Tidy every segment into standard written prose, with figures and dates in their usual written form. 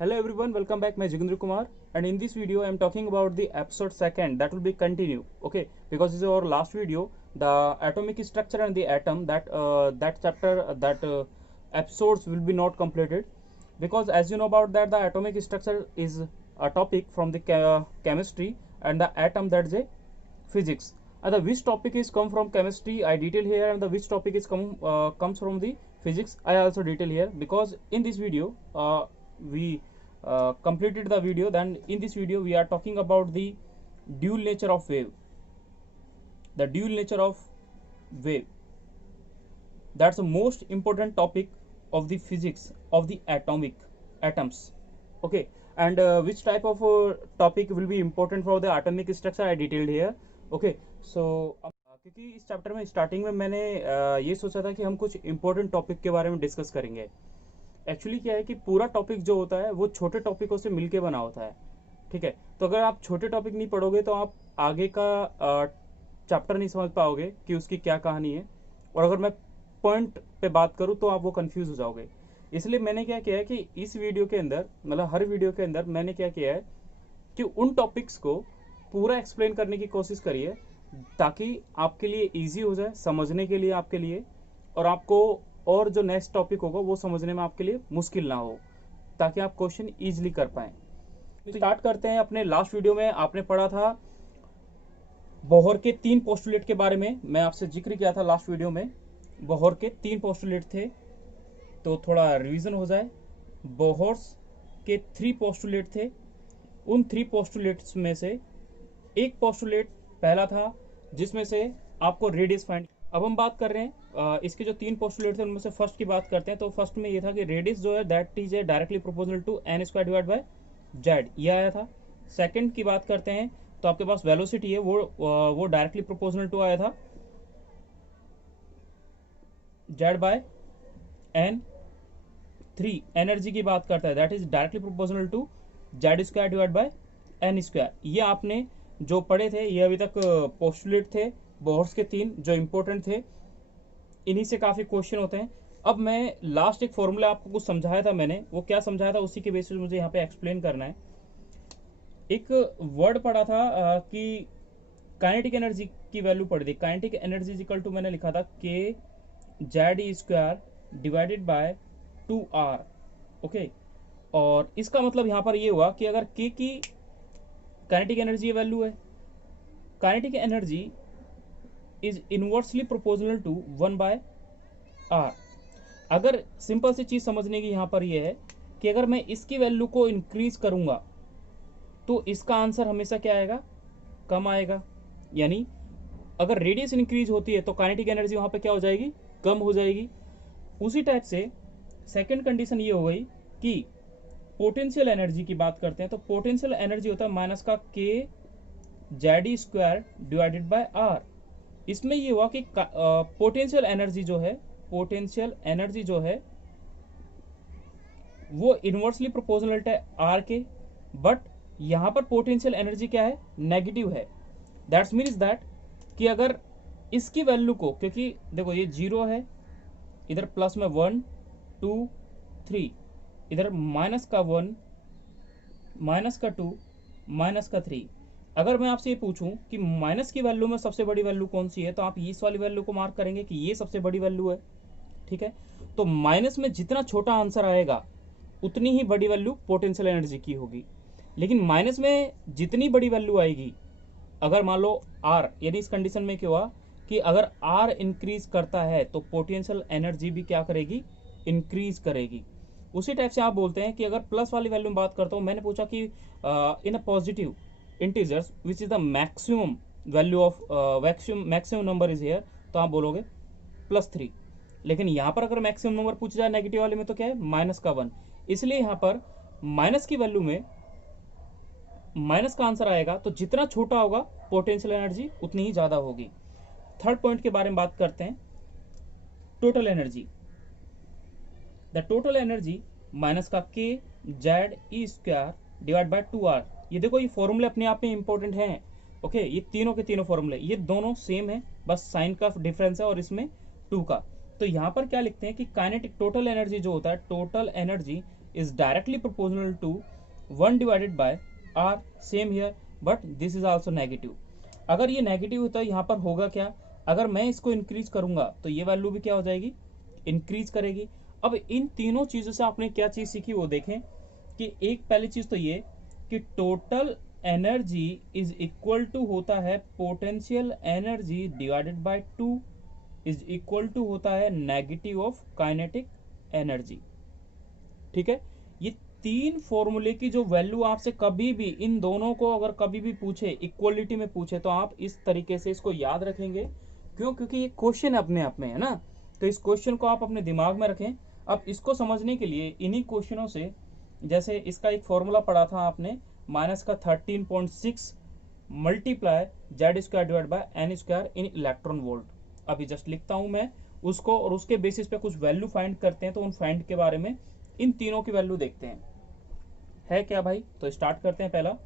Hello everyone, welcome back. मैं Joginder Kumar and in this video I am talking about the episode second that will be continue. Okay, because this is our last video, the atomic structure and the atom. That chapter episodes will be not completed because as you know about that the atomic structure is a topic from the chemistry and the atom that is a physics. The which topic is come from chemistry I detail here and the which topic is comes from the physics I also detail here because in this video we completed the video. Then in this video we are talking about the dual nature of wave. The dual nature of wave, that's the most important topic of the physics of the atoms. Okay, and which type of topic will be important for the atomic structure I detailed here. Okay, so क्योंकि इस chapter में starting में मैंने ये सोचा था कि हम कुछ इंपॉर्टेंट टॉपिक के बारे में डिस्कस करेंगे. एक्चुअली क्या है कि पूरा टॉपिक जो होता है वो छोटे टॉपिकों से मिलके बना होता है. ठीक है, तो अगर आप छोटे टॉपिक नहीं पढ़ोगे तो आप आगे का चैप्टर नहीं समझ पाओगे कि उसकी क्या कहानी है, और अगर मैं पॉइंट पे बात करूँ तो आप वो कंफ्यूज हो जाओगे. इसलिए मैंने क्या किया है कि इस वीडियो के अंदर, मतलब हर वीडियो के अंदर मैंने क्या किया है कि उन टॉपिक्स को पूरा एक्सप्लेन करने की कोशिश करिए ताकि आपके लिए इजी हो जाए समझने के लिए आपके लिए, और आपको और जो नेक्स्ट टॉपिक होगा वो समझने में आपके लिए मुश्किल ना हो, ताकि आप क्वेश्चन इजीली कर पाएं. स्टार्ट करते हैं. अपने लास्ट वीडियो में आपने पढ़ा था बोहर के 3 पोस्टुलेट के बारे में. मैं आपसे जिक्र किया था लास्ट वीडियो में. बोहर के 3 पोस्टुलेट थे, तो थोड़ा रिवीजन हो जाए. बोहर्स के 3 पोस्टुलेट थे. उन 3 पोस्टुलेट्स में से एक पोस्टुलेट पहला था जिसमें से आपको रेडियस फाइंड. अब हम बात कर रहे हैं इसके जो 3 पोस्टुलेट थे उनमें से फर्स्ट की बात करते हैं. तो फर्स्ट में ये था कि रेडियस जो है that is a directly proportional to n square divide by z, ये आया था. सेकंड की बात करते हैं तो आपके पास वेलोसिटी है वो डायरेक्टली प्रोपोर्शनल टू आया था जेड बाय एन. 3 एनर्जी की बात करता है that is directly proportional to z square divide by N square. ये आपने जो पढ़े थे ये अभी तक पोस्टुलेट थे बोहर्स के 3 जो इंपॉर्टेंट थे. इन्हीं से काफी क्वेश्चन होते हैं. अब मैं लास्ट एक फॉर्मूला आपको कुछ समझाया था, मैंने वो क्या समझाया था उसी के बेसिस मुझे यहाँ पे एक्सप्लेन करना है. एक वर्ड पढ़ा था कि काइनेटिक एनर्जी की वैल्यू पढ़ी थी. काइनेटिक एनर्जी इक्वल टू मैंने लिखा था के z square divided bye 2r. Okay, और इसका मतलब यहाँ पर ये हुआ कि अगर के की काइनेटिक एनर्जी वैल्यू है, kinetic energy is inversely proportional to 1/r. अगर सिंपल सी चीज समझने की यहां पर यह है कि अगर मैं इसकी वैल्यू को इंक्रीज करूंगा तो इसका आंसर हमेशा क्या आएगा, कम आएगा. यानी अगर रेडियस इंक्रीज होती है तो काइनेटिक एनर्जी वहां पर क्या हो जाएगी, कम हो जाएगी. उसी टाइप से सेकंड कंडीशन ये हो गई कि पोटेंशियल एनर्जी की बात करते हैं. तो पोटेंशियल एनर्जी होता है माइनस का k z square divided by r. इसमें ये हुआ कि पोटेंशियल एनर्जी जो है, पोटेंशियल एनर्जी जो है वो इनवर्सली प्रोपोर्शनल है आर के, बट यहां पर पोटेंशियल एनर्जी क्या है, नेगेटिव है. दैट्स मीन्स दैट कि अगर इसकी वैल्यू को, क्योंकि देखो ये 0 है, इधर प्लस में 1 2 3, इधर माइनस का 1 माइनस का 2 माइनस का 3. अगर मैं आपसे ये पूछूं कि माइनस की वैल्यू में सबसे बड़ी वैल्यू कौन सी है, तो आप इस वाली वैल्यू को मार्क करेंगे कि ये सबसे बड़ी वैल्यू है. ठीक है, तो माइनस में जितना छोटा आंसर आएगा उतनी ही बड़ी वैल्यू पोटेंशियल एनर्जी की होगी. लेकिन माइनस में जितनी बड़ी वैल्यू आएगी, अगर मान लो आर, यानी इस कंडीशन में क्या हुआ कि अगर आर इंक्रीज करता है तो पोटेंशियल एनर्जी भी क्या करेगी, इंक्रीज करेगी. उसी टाइप से आप बोलते हैं कि अगर प्लस वाली वैल्यू में बात करता हूं, मैंने पूछा कि in a positive integers which is the maximum value of maximum number is here, तो आप बोलोगे +3. लेकिन यहां पर अगर मैक्सिमम नंबर पूछा जाए नेगेटिव वाले में तो क्या है, माइनस का 1. इसलिए यहां पर माइनस की वैल्यू में माइनस का आंसर आएगा, तो जितना छोटा होगा पोटेंशियल एनर्जी उतनी ही ज्यादा होगी. थर्ड पॉइंट के बारे में बात करते हैं, total energy. The total energy minus का k Z E square divide bye 2r. ये देखो ये फॉर्मूले अपने आप में इंपॉर्टेंट हैं. ओके, ये तीनों के तीनों फॉर्मूले ये दोनों सेम है, बस साइन का डिफरेंस है और इसमें 2 का. तो यहां पर क्या लिखते हैं कि काइनेटिक टोटल एनर्जी जो होता है, total energy is directly proportional to 1 divided by r, same here, but this is also negative. अगर ये नेगेटिव होता है यहाँ पर होगा क्या, अगर मैं इसको इंक्रीज करूंगा तो ये वैल्यू भी क्या हो जाएगी, इंक्रीज करेगी। अब इन तीनों चीजों से आपने क्या चीज सीखी वो देखें कि एक पहली चीज तो ये कि total energy is equal to होता है potential energy divided by 2 is equal to होता है नेगेटिव ऑफ काइनेटिक एनर्जी। ठीक है, ये तीन फॉर्मूले की जो वैल्यू आपसे कभी भी इन दोनों को अगर कभी भी पूछे, इक्वलिटी में पूछे, तो आप इस तरीके से इसको याद रखेंगे। क्यों? क्योंकि ये क्वेश्चन अपने आप में है ना, तो इस क्वेश्चन को आप अपने दिमाग में रखें। अब इसको समझने के लिए इन्हीं क्वेश्चनों से, जैसे इसका एक फॉर्मूला पढ़ा था आपने, माइनस का 13.6 multiply z square divide by N square in electron volt. अभी जस्ट लिखता हूं मैं उसको और उसके बेसिस पे कुछ वैल्यू फाइंड करते हैं। तो उन फाइंड के बारे में इन तीनों की वैल्यू देखते हैं है क्या भाई। तो स्टार्ट करते हैं। पहला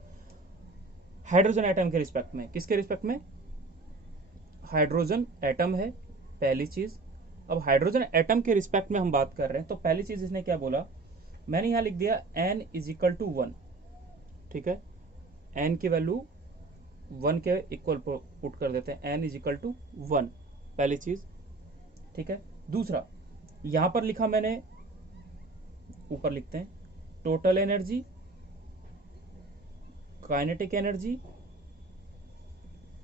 हाइड्रोजन एटम के रिस्पेक्ट में, किसके रिस्पेक्ट में, हाइड्रोजन एटम है पहली चीज। अब हाइड्रोजन एटम के रिस्पेक्ट में हम बात कर रहे हैं, तो पहली चीज इसने क्या बोला, मैंने यहां लिख दिया n इज इक्वल टू 1। ठीक है, n की वैल्यू 1 के इक्वल पुट कर देते हैं, n इज इक्वल टू 1, पहली चीज। ठीक है, दूसरा यहां पर लिखा मैंने, ऊपर लिखते हैं total energy, kinetic energy,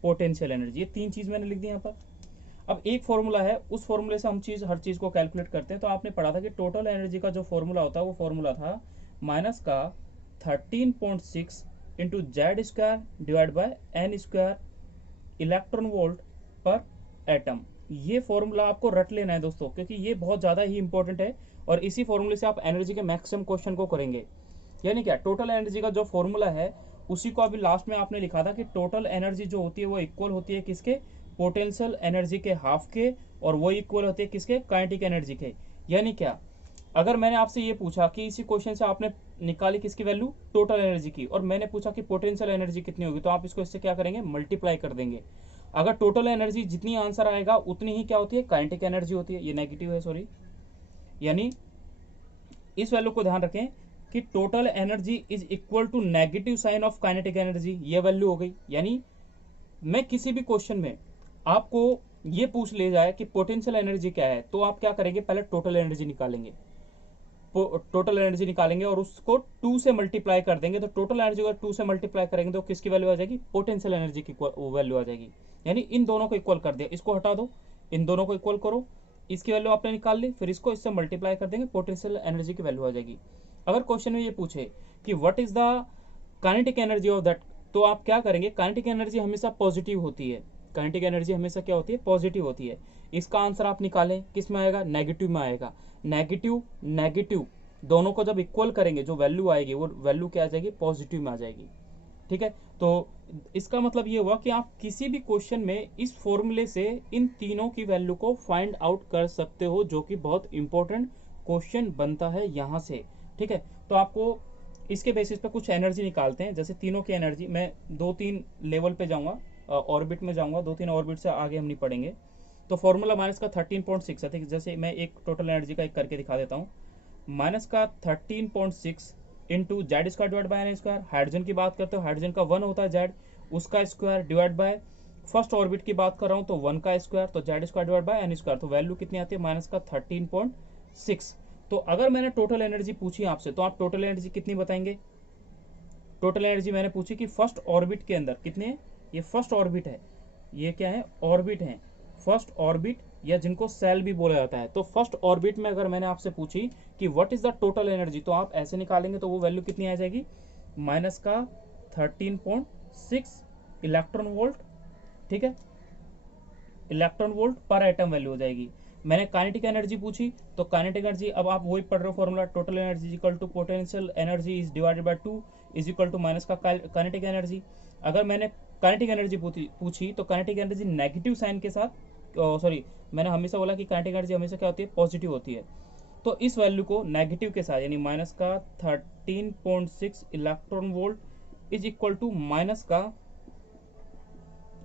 potential energy, ये तीन चीज मैंने लिख दी यहां पर। अब एक फॉर्मूला है, उस फॉर्मूले से हम हर चीज को कैलकुलेट करते हैं। तो आपने पढ़ा था कि टोटल एनर्जी का जो फॉर्मूला होता है वो फॉर्मूला था माइनस का 13.6 into Z square divide by N square electron volt per atom. ये फॉर्मूला आपको रट लेना है दोस्तों, क्योंकि ये बहुत ज्यादा ही इंपॉर्टेंट है और इसी फॉर्मूले से आप एनर्जी के मैक्सिमम क्वेश्चन को करेंगे। यानी क्या, टोटल एनर्जी का जो फॉर्मूला है उसी को अभी लास्ट में आपने लिखा था कि टोटल एनर्जी जो होती है वो इक्वल होती है किसके, पोटेंशियल एनर्जी के हाफ के, और वो इक्वल होती है किसके, काइनेटिक एनर्जी के। यानी क्या, अगर मैंने आपसे ये पूछा कि इसी क्वेश्चन से आपने निकाली किसकी वैल्यू, टोटल एनर्जी की, और मैंने पूछा कि पोटेंशियल एनर्जी कितनी होगी, तो आप इसको इससे क्या करेंगे, मल्टीप्लाई कर देंगे। अगर टोटल एनर्जी जितनी आंसर आएगा उतनी ही क्या होती है, काइनेटिक एनर्जी होती है। ये नेगेटिव है, सॉरी, यानी इस वैल्यू को ध्यान रखें कि total energy is equal to negative sign of kinetic energy, ये वैल्यू हो गई। यानी मैं किसी भी क्वेश्चन में आपको ये पूछ ले जाए कि पोटेंशियल एनर्जी क्या है, तो आप क्या करेंगे, पहले टोटल एनर्जी निकालेंगे, टोटल एनर्जी निकालेंगे और उसको 2 से मल्टीप्लाई कर देंगे। तो टोटल एनर्जी को 2 से मल्टीप्लाई करेंगे तो किसकी वैल्यू आ जाएगी, पोटेंशियल एनर्जी की वैल्यू आ जाएगी। यानी इन दोनों को इक्वल कर दिया, इसको हटा दो, इन दोनों को इक्वल करो, इसकी वैल्यू आपने निकाल ली, फिर इसको इससे मल्टीप्लाई कर देंगे, पोटेंशियल एनर्जी की वैल्यू आ जाएगी। अगर क्वेश्चन में ये पूछे कि what is the kinetic energy of that, तो आप क्या करेंगे, काइनेटिक एनर्जी हमेशा पॉजिटिव होती है, काइनेटिक एनर्जी हमेशा क्या होती है, पॉजिटिव होती है। इसका आंसर आप निकालें, किस में आएगा, नेगेटिव में आएगा। नेगेटिव नेगेटिव दोनों को जब इक्वल करेंगे, जो वैल्यू आएगी वो वैल्यू क्या आ जाएगी, पॉजिटिव में आ जाएगी। ठीक है, तो इसका मतलब ये हुआ कि आप किसी भी क्वेश्चन में इस फॉर्मूले से इन तीनों की वैल्यू को फाइंड आउट कर सकते हो, जो कि बहुत इंपॉर्टेंट क्वेश्चन बनता है यहां से। ठीक है, तो आपको इसके बेसिस पे कुछ एनर्जी निकालते हैं। जैसे तीनों की एनर्जी, मैं 2-3 लेवल पे जाऊंगा, ऑर्बिट में जाऊंगा, 2-3 ऑर्बिट से आगे हम नहीं पढ़ेंगे। तो फॉर्मूला माइनस का 13.6 है। जैसे मैं एक टोटल एनर्जी का एक करके दिखा देता हूँ। माइनस का 13.6 into Z square divide by N square. Hydrogen की बात करते हो, हाइड्रोजन का 1 होता है जेड, उसका square divide by first orbit की बात कर रहा हूँ तो 1 का स्क्वायर, तो Z square divide by N square. तो वैल्यू कितनी आती है, माइनस का 13.6। तो अगर मैंने टोटल एनर्जी पूछी आपसे, तो आप टोटल एनर्जी कितनी बताएंगे। टोटल एनर्जी मैंने पूछी कि फर्स्ट ऑर्बिट के अंदर कितने है, ये फर्स्ट ऑर्बिट है, ये क्या है, ऑर्बिट है, फर्स्ट ऑर्बिट, या जिनको सेल भी बोला जाता है। तो फर्स्ट ऑर्बिट में अगर मैंने आपसे पूछी कि what is the total energy, तो आप ऐसे निकालेंगे, तो वो वैल्यू कितनी आ जाएगी, माइनस का 13.6 इलेक्ट्रॉन वोल्ट। ठीक है, electron volt per atom value हो जाएगी। मैंने काइनेटिक एनर्जी पूछी, तो काइनेटिक एनर्जी, अब आप वही पढ़ रहे हो formula, total energy equal to potential energy is divided by 2 is equal to minus का काइनेटिक एनर्जी। अगर मैंने काइनेटिक एनर्जी पूछी तो काइनेटिक एनर्जी नेगेटिव साइन के साथ, सॉरी मैंने हमेशा बोला कि काइनेटिक एनर्जी हमेशा क्या होती है, पॉजिटिव होती है। तो इस वैल्यू को नेगेटिव के साथ, यानी माइनस का 13.6 electron volt is equal to minus का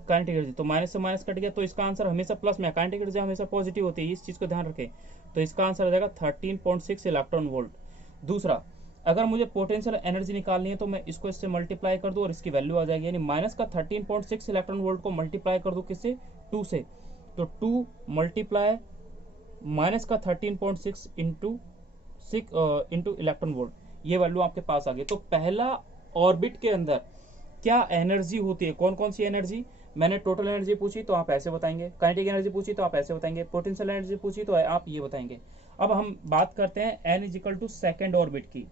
काइनेटिक एनर्जी, तो माइनस से माइनस कट गया, तो इसका आंसर हमेशा प्लस में, काइनेटिक एनर्जी हमेशा पॉजिटिव होती है, इस चीज को ध्यान रखें। तो इसका आंसर हो जाएगा 13.6 इलेक्ट्रॉन वोल्ट। दूसरा, अगर मुझे पोटेंशियल एनर्जी निकालनी है तो मैं इसको इससे मल्टीप्लाई कर दूं और इसकी वैल्यू आ जाएगी, यानी माइनस का 13.6 इलेक्ट्रॉन वोल्ट को मल्टीप्लाई कर दूं किससे, 2 से, तो 2 मल्टीप्लाई माइनस का 13.6 इंटू इलेक्ट्रॉन वोल्ट, ये वैल्यू आपके पास आ गई। तो पहला ऑर्बिट के अंदर क्या एनर्जी होती है, कौन कौन सी एनर्जी, मैंने टोटल एनर्जी पूछी तो आप ऐसे बताएंगे, काइनेटिक एनर्जी पूछी तो आप ऐसे बताएंगे, पोटेंशियल एनर्जी पूछी तो आप ये बताएंगे। अब हम बात करते हैं N is equal to second orbit की।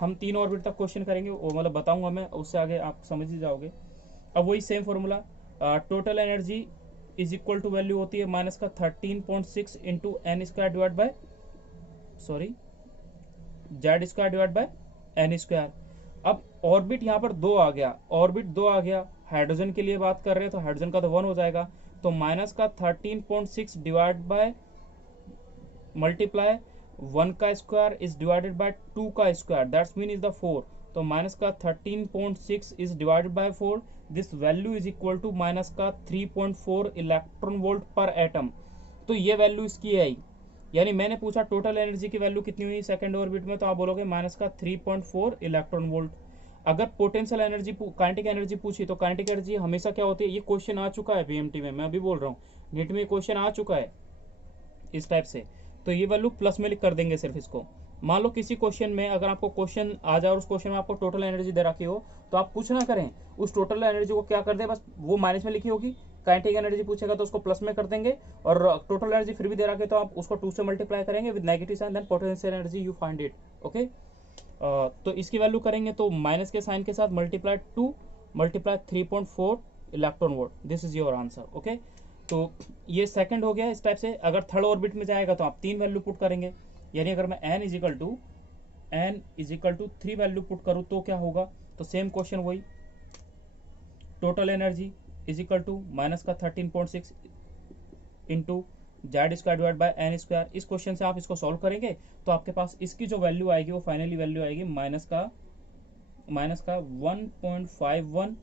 हम 3 ऑर्बिट तक क्वेश्चन करेंगे, वो मतलब बताऊंगा मैं, उससे आगे आप समझ ही जाओगे। अब वही same formula, total energy is equal to value होती है माइनस का 13.6 into N square divide by Z square divide by N square. अब ऑर्बिट यहाँ पर 2 आ गया, ऑर्बिट 2 आ गया, हाइड्रोजन के लिए बात कर रहे हैं तो हाइड्रोजन का तो 1 हो जाएगा, तो माइनस का 13.6 डिवाइड बाय मल्टीप्लाई 1 का स्क्वायर इज डिवाइडेड बाय 2 का square, that's mean is the 4, तो माइनस का 13.6 is divided by 4, this value is equal to minus का 3.4 इलेक्ट्रॉन वोल्ट पर एटम। तो ये वैल्यू इसकी है, यानी मैंने पूछा टोटल एनर्जी की वैल्यू कितनी हुई सेकंड ऑर्बिट में, तो आप बोलोगे माइनस का 3.4 इलेक्ट्रॉन वोल्ट। अगर पोटेंशियल एनर्जी काइनेटिक एनर्जी पूछी तो काइनेटिक एनर्जी हमेशा क्या होती है, ये क्वेश्चन आ चुका है बीएमटी में, मैं अभी बोल रहा हूँ, नीट में क्वेश्चन आ चुका है इस टाइप से, तो ये वैल्यू प्लस में लिख कर देंगे सिर्फ इसको। मान लो किसी क्वेश्चन में अगर आपको क्वेश्चन आ जाए और उस क्वेश्चन में आपको टोटल एनर्जी दे रखी हो, तो आप कुछ ना करें, उस टोटल एनर्जी को क्या कर दे, बस वो माइनस में लिखी होगी, काइनेटिक एनर्जी पूछेगा तो उसको प्लस में कर देंगे, और टोटल एनर्जी फिर भी दे रखी है तो आप उसको 2 से मल्टीप्लाई करेंगे with negative sign, then potential energy you find it. Okay, तो इसकी वैल्यू करेंगे तो माइनस के साइन के साथ multiply 2 multiply 3.4 electron volt, this is your answer. Okay, तो ये सेकंड हो गया इस टाइप से। अगर थर्ड ऑर्बिट में जाएगा तो आप 3 वैल्यू पुट करेंगे, यानी अगर मैं n is equal to 3 value put करूं तो क्या होगा, तो सेम क्वेश्चन वही, total energy is equal to minus का 13.6 into Z square divide by N square. इस क्वेश्चन से आप इसको सॉल्व करेंगे तो आपके पास इसकी जो वैल्यू आएगी वो फाइनली वैल्यू आएगी माइनस का 1.51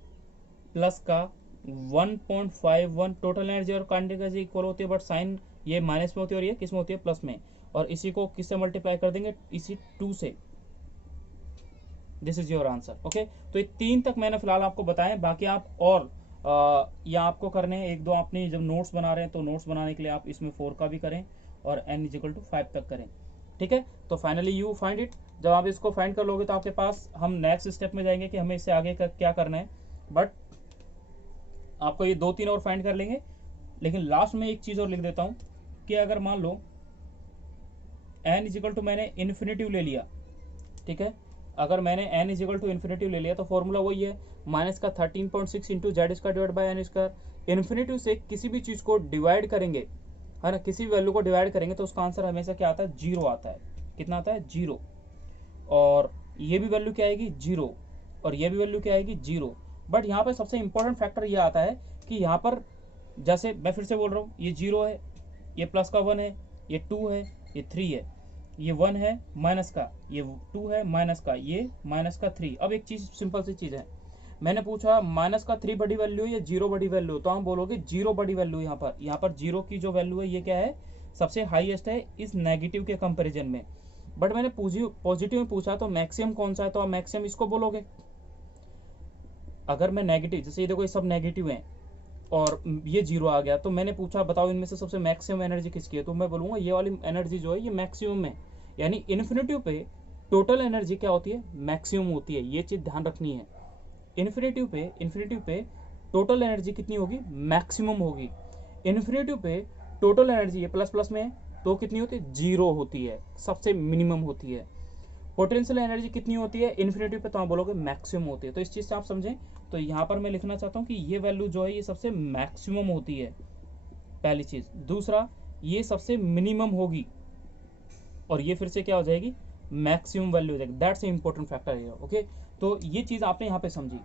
प्लस का 1.51। टोटल एनर्जी और काइनेटिक एनर्जी इक्वल होती है, बट साइन ये माइनस में होती है और ये किस में होती है, प्लस में, और इसी को किससे मल्टीप्लाई कर देंगे, इसी 2 से, this is your answer. Okay, तो ये 3 तक मैंने फिलहाल आपको बताया, बाकी आप और या आपको करने हैं 1-2, आपने जब नोट्स बना रहे हैं तो नोट्स बनाने के लिए आप इसमें 4 का भी करें और n इज इक्वल टू 5 तक करें, ठीक है। तो फाइनली यू फाइंड इट, जब आप इसको फाइंड कर लोगे तो आपके पास, हम नेक्स्ट स्टेप में जाएंगे कि हमें इससे आगे का क्या करना है, बट आपको ये 2-3 और फाइंड कर लेंगे। लेकिन लास्ट में एक चीज और लिख देता हूं कि अगर मान लो n इज इक्वल टू मैंने इन्फिनेटिव ले लिया, ठीक है, अगर मैंने n is equal to infinitive ले लिया तो फॉर्मूला वही है माइनस का 13.6 into Z square divide by N square. Infinitive से किसी भी चीज को डिवाइड करेंगे, है ना, किसी भी वैल्यू को डिवाइड करेंगे तो उसका आंसर हमेशा क्या आता है, 0 आता है। कितना आता है, 0, और ये भी वैल्यू क्या आएगी, 0, और ये भी वैल्यू क्या आएगी, 0। बट यहाँ पर सबसे इंपॉर्टेंट फैक्टर ये आता है कि यहाँ पर, जैसे मैं फिर से बोल रहा हूँ, ये 0 है, ये प्लस का 1 है, ये 2 है, ये 3 है, ये 1 है माइनस का, ये 2 है माइनस का, ये माइनस का 3। अब एक चीज, सिंपल सी चीज है, मैंने पूछा माइनस का 3 बड़ी वैल्यू है या 0 बड़ी वैल्यू, तो हम बोलोगे 0 बड़ी वैल्यू। यहाँ पर 0 की जो वैल्यू है ये क्या है, सबसे हाईएस्ट है इस नेगेटिव के कंपेरिजन में। बट मैंने पॉजिटिव में पूछा तो मैक्सिमम कौन सा है, तो आप मैक्सिमम इसको बोलोगे। अगर मैं नेगेटिव, जैसे ये देखो ये सब नेगेटिव है और ये 0 आ गया, तो मैंने पूछा बताओ इनमें से सबसे मैक्सिमम एनर्जी किसकी है, तो मैं बोलूंगा ये वाली एनर्जी जो है ये मैक्सिमम है। यानी इन्फिनेटिव पे टोटल एनर्जी क्या होती है, मैक्सिमम होती है, ये चीज ध्यान रखनी है। इन्फिनेटिव पे टोटल एनर्जी कितनी होगी, मैक्सिमम होगी। इन्फिनेटिव पे टोटल एनर्जी, ये प्लस प्लस में है तो कितनी होती है, 0 होती है, सबसे मिनिमम होती है। पोटेंशियल एनर्जी कितनी होती है इन्फिनेटिव पे, तो आप बोलोगे मैक्सिमम होती है। तो इस चीज से आप समझें, तो यहाँ पर मैं लिखना चाहता हूँ कि ये वैल्यू जो है ये सबसे मैक्सिमम होती है, पहली चीज। दूसरा, ये सबसे मिनिमम होगी और ये फिर से क्या हो जाएगी, मैक्सिमम वैल्यू हो जाएगी। दैट्स इंपॉर्टेंट फैक्टर है। ओके, तो ये चीज आपने यहाँ पे समझी।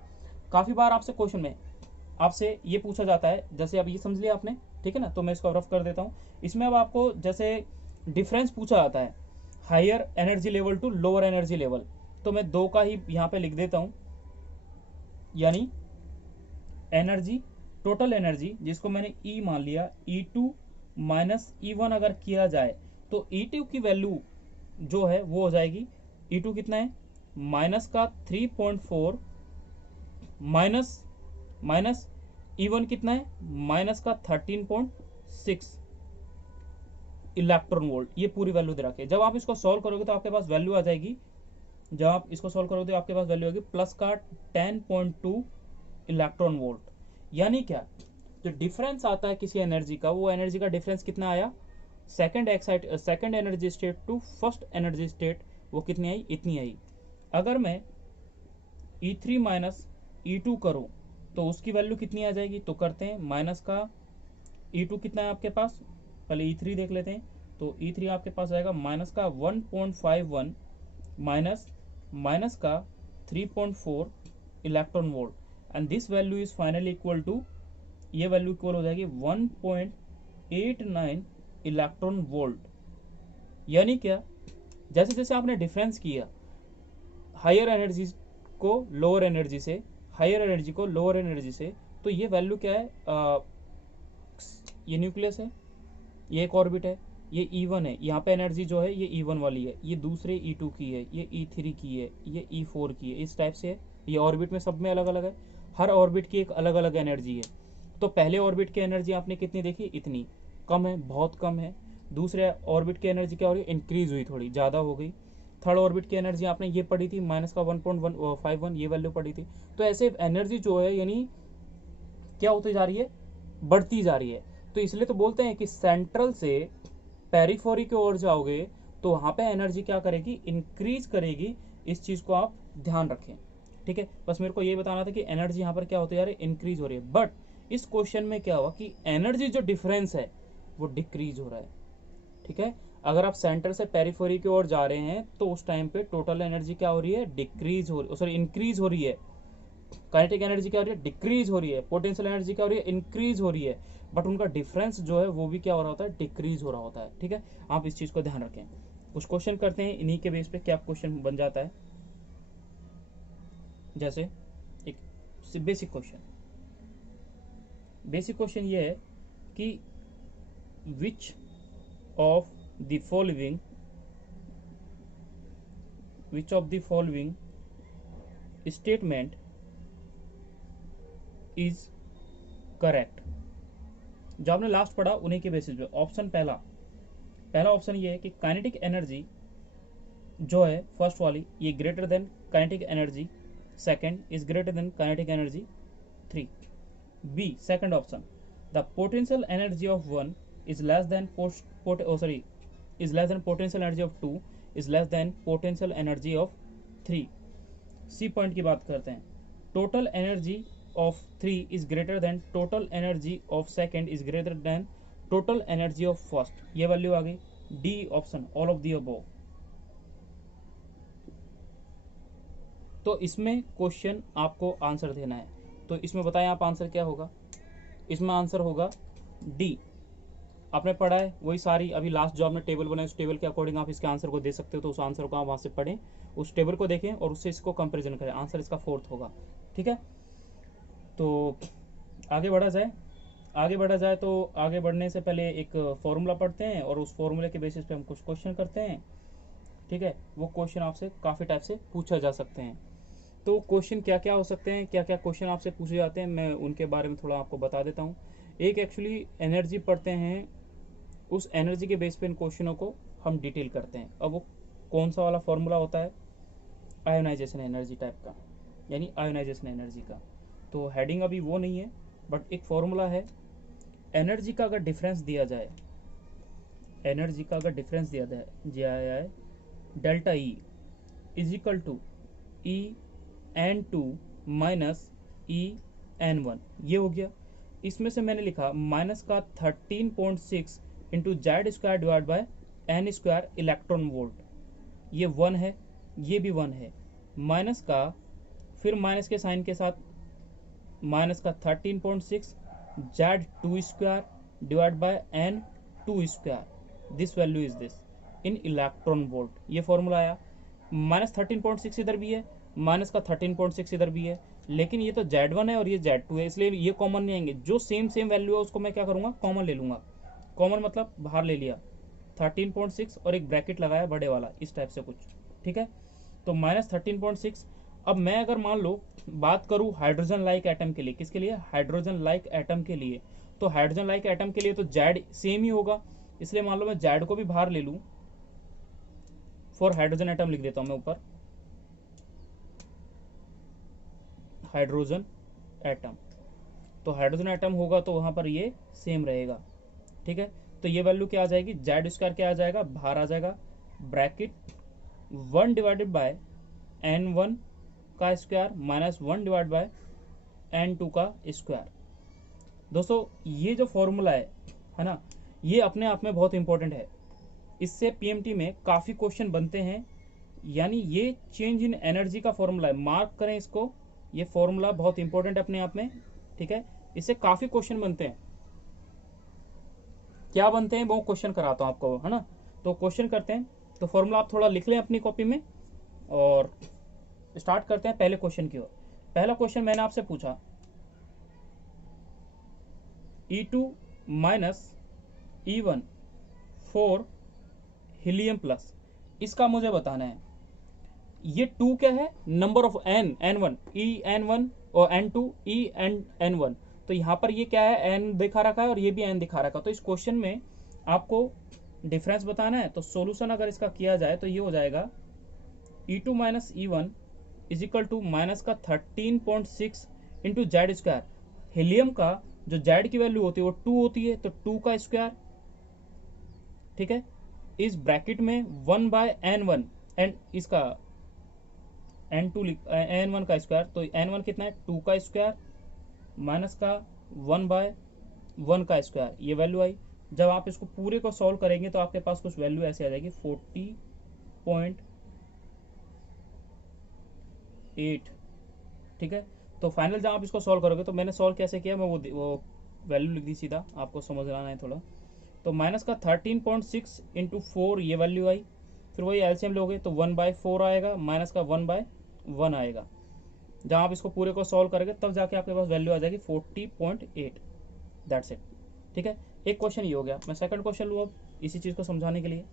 काफी बार आपसे क्वेश्चन में आपसे ये पूछा जाता है, जैसे अब ये समझ लिया आपने, ठीक है ना, तो मैं इसको रफ कर देता हूँ। इसमें अब आपको जैसे डिफरेंस पूछा जाता है, higher energy level to lower energy level, तो मैं 2 का ही यहाँ पे लिख देता हूँ, यानी एनर्जी, टोटल एनर्जी जिसको मैंने E मान लिया, E2 माइनस E1 अगर किया जाए तो E2 की वैल्यू जो है वो हो जाएगी E2 कितना है, माइनस का 3.4 माइनस माइनस E1 कितना है, माइनस का 13.6 इलेक्ट्रॉन वोल्ट। ये पूरी वैल्यू दे रखी है। जब आप इसको सॉल्व करोगे तो आपके पास वैल्यू आ जाएगी, जब आप इसको सॉल्व करोगे तो आपके पास वैल्यू आएगी प्लस का 10.2 इलेक्ट्रॉन वोल्ट। यानी क्या, जो डिफरेंस आता है किसी एनर्जी का, वो एनर्जी का डिफरेंस कितना आया, second energy state to first energy state, वो कितनी आई, इतनी आई। अगर मैं E3 माइनस E2 करूं तो उसकी वैल्यू कितनी आ जाएगी, तो करते हैं माइनस का E2 कितना है आपके पास, पहले E3 देख लेते हैं। तो E3 आपके पास आएगा माइनस का 1.51 माइनस का 3.4 electron volt, and this value is finally equal to, ये वैल्यू इक्वल हो जाएगी 1.89 इलेक्ट्रॉन वोल्ट। यानी क्या, जैसे जैसे आपने डिफरेंस किया हायर एनर्जी को लोअर एनर्जी से, हायर एनर्जी को लोअर एनर्जी से, तो ये वैल्यू क्या है, ये न्यूक्लियस है, ये एक ऑर्बिट है, ये E1 है, यहाँ पे एनर्जी जो है ये E1 वाली है, ये दूसरे E2 की है, ये E3 की है, ये E4 की है, इस टाइप से है। ये ऑर्बिट में सब में अलग अलग है, हर ऑर्बिट की एक अलग अलग एनर्जी है। तो पहले ऑर्बिट की एनर्जी आपने कितनी देखी, इतनी, कम है, बहुत कम है। दूसरे ऑर्बिट की एनर्जी क्या हो रही है, इंक्रीज हुई, थोड़ी ज़्यादा हो गई। थर्ड ऑर्बिट की एनर्जी आपने ये पढ़ी थी, माइनस का 1.151, ये वैल्यू पढ़ी थी। तो ऐसे एनर्जी जो है यानी क्या होती जा रही है, बढ़ती जा रही है। तो इसलिए तो बोलते हैं कि सेंट्रल से पेरिफेरी की ओर जाओगे तो वहां पे एनर्जी क्या करेगी, इंक्रीज करेगी। इस चीज को आप ध्यान रखें, ठीक है। बस मेरे को ये बताना था कि एनर्जी यहाँ पर क्या होती जा रही है, इंक्रीज हो रही है। बट इस क्वेश्चन में क्या हुआ कि एनर्जी जो डिफरेंस है वो डिक्रीज हो रहा है, ठीक है। अगर आप सेंटर से पेरिफेरी की ओर जा रहे हैं तो उस टाइम पे टोटल एनर्जी क्या हो रही है, डिक्रीज हो रही, सॉरी इंक्रीज हो रही है। काइनेटिक एनर्जी क्या हो रही है, डिक्रीज हो रही है। पोटेंशियल एनर्जी क्या हो रही है, इंक्रीज हो रही है। बट उनका डिफरेंस जो है वो भी क्या हो रहा होता है, डिक्रीज हो रहा होता है, ठीक है। आप इस चीज को ध्यान रखें। कुछ क्वेश्चन करते हैं, इन्हीं के बेस पे क्या क्वेश्चन बन जाता है। जैसे एक बेसिक क्वेश्चन ये है कि which of the following statement is correct. जो आपने लास्ट पढ़ा उन्हीं के बेसिस पे ऑप्शन पहला ऑप्शन ये है कि काइनेटिक एनर्जी जो है फर्स्ट वाली, ये greater than kinetic energy second is greater than kinetic energy 3। B second option, the potential energy of 1 is less than potential energy of 2 is less than potential energy of 3। C point की बात करते हैं, total energy of 3 is greater than total energy of second is greater than total energy of first। ये value आ गई। D option, all of the above. तो इसमें question आपको answer देना है, तो इसमें बताएं आप आंसर क्या होगा। इसमें आंसर होगा डी। आपने पढ़ा है वही सारी, अभी लास्ट जो आपने टेबल बनाई उस टेबल के अकॉर्डिंग आप इसके आंसर को दे सकते हो। तो उस आंसर को आप वहां से पढ़ें, उस टेबल को देखें और उससे इसको कंपेरिजन करें। आंसर इसका 4th होगा, ठीक है। तो आगे बढ़ा जाए तो आगे बढ़ने से पहले एक फॉर्मूला पढ़ते हैं और उस फॉर्मूले के बेसिस पे हम कुछ क्वेश्चन करते हैं, ठीक है। वो क्वेश्चन आपसे काफ़ी टाइप से पूछा जा सकते हैं। तो क्वेश्चन क्या क्या हो सकते हैं, क्या क्या क्वेश्चन आपसे पूछे जाते हैं, मैं उनके बारे में थोड़ा आपको बता देता हूँ। एक एक्चुअली एनर्जी पढ़ते हैं, उस एनर्जी के बेस पे इन क्वेश्चनों को हम डिटेल करते हैं। अब वो कौन सा वाला फॉर्मूला होता है, आयोनाइजेशन एनर्जी टाइप का, यानी आयोनाइजेशन एनर्जी का। तो हेडिंग अभी वो नहीं है, बट एक फॉर्मूला है। एनर्जी का अगर डिफरेंस दिया जाए, delta E is equal to E_N2 minus E_N1, ये हो गया। इसमें से मैंने लिखा माइनस का 13.6 into Z square divide by N square electron volt, ये 1 है, ये भी 1 है। माइनस का, फिर माइनस के साइन के साथ माइनस का 13.6 Z 2 square divide by N 2 square, this value is this in electron volt. ये फॉर्मूला आया। माइनस 13.6 इधर भी है, माइनस का 13.6 इधर भी है, लेकिन ये तो Z1 है और ये Z2 है, इसलिए ये कॉमन नहीं आएंगे। जो सेम वैल्यू है उसको मैं क्या करूंगा, कॉमन ले लूंगा। कॉमन मतलब बाहर ले लिया 13.6 और एक ब्रैकेट लगाया बड़े वाला, इस टाइप से कुछ, ठीक है। तो -13.6। अब मैं अगर मान लो बात करूं हाइड्रोजन लाइक एटम के लिए, किसके लिए, हाइड्रोजन लाइक एटम के लिए, तो हाइड्रोजन लाइक एटम के लिए तो जेड सेम ही होगा, इसलिए मान लो मैं जेड को भी बाहर ले लूं, फॉर हाइड्रोजन एटम लिख देता हूं मैं ऊपर, हाइड्रोजन एटम। तो हाइड्रोजन एटम होगा तो वहां पर ये सेम रहेगा, ठीक है। तो ये वैल्यू क्या आ जाएगी, जेड स्क्वायर क्या आ जाएगा, बाहर आ जाएगा, ब्रैकेट 1 डिवाइडेड बाय n1 का square minus 1 divide by n2 का स्क्वायर। दोस्तों ये जो फॉर्मूला है ना, ये अपने आप में बहुत इंपॉर्टेंट है, इससे पीएमटी में काफ़ी क्वेश्चन बनते हैं, यानी ये चेंज इन एनर्जी का फॉर्मूला है, मार्क करें इसको, ये फॉर्मूला बहुत इंपॉर्टेंट है अपने आप में, ठीक है। इससे काफ़ी क्वेश्चन बनते हैं, क्या बनते हैं वो क्वेश्चन कराता हूँ आपको, है ना। तो क्वेश्चन करते हैं, तो फॉर्मूला आप थोड़ा लिख लें अपनी कॉपी में और स्टार्ट करते हैं पहले क्वेश्चन की ओर। पहला क्वेश्चन मैंने आपसे पूछा, E2 minus E1 for helium plus, इसका मुझे बताना है। ये 2 क्या है, नंबर ऑफ n1 En1 और n2 En1, तो यहाँ पर ये क्या है, n दिखा रखा है और ये भी n दिखा रखा है। तो इस क्वेश्चन में आपको डिफरेंस बताना है, तो सॉल्यूशन अगर इसका किया जाए तो ये हो जाएगा E2 minus E1 is equal to minus का 13.6 इंटू जेड स्क्वायर। हीलियम का जो जेड की वैल्यू होती है वो 2 होती है, तो 2 का स्क्वायर, ठीक है, इस ब्रैकेट में 1 बाय n1 एंड इसका n1 का स्क्वायर, तो n1 कितना है, 2 का स्क्वायर माइनस का 1 बाय 1 का स्क्वायर, ये वैल्यू आई। जब आप इसको पूरे को सॉल्व करेंगे तो आपके पास कुछ वैल्यू ऐसे आ जाएगी 40.8, ठीक है। तो फाइनल जब आप इसको सॉल्व करोगे, तो मैंने सॉल्व कैसे किया, मैं वो वैल्यू लिख दी सीधा, आपको समझ आना है थोड़ा। तो माइनस का 13.6 इंटू 4 ये वैल्यू आई, फिर वही एलसीएम लोगे तो 1/4 आएगा, माइनस का 1/1 आएगा। जहाँ आप इसको पूरे को सॉल्व करोगे तब जाके आपके पास वैल्यू आ जाएगी 40.8, दैट्स इट, ठीक है। एक क्वेश्चन ये हो गया। मैं सेकंड क्वेश्चन लूँ अब इसी चीज़ को समझाने के लिए।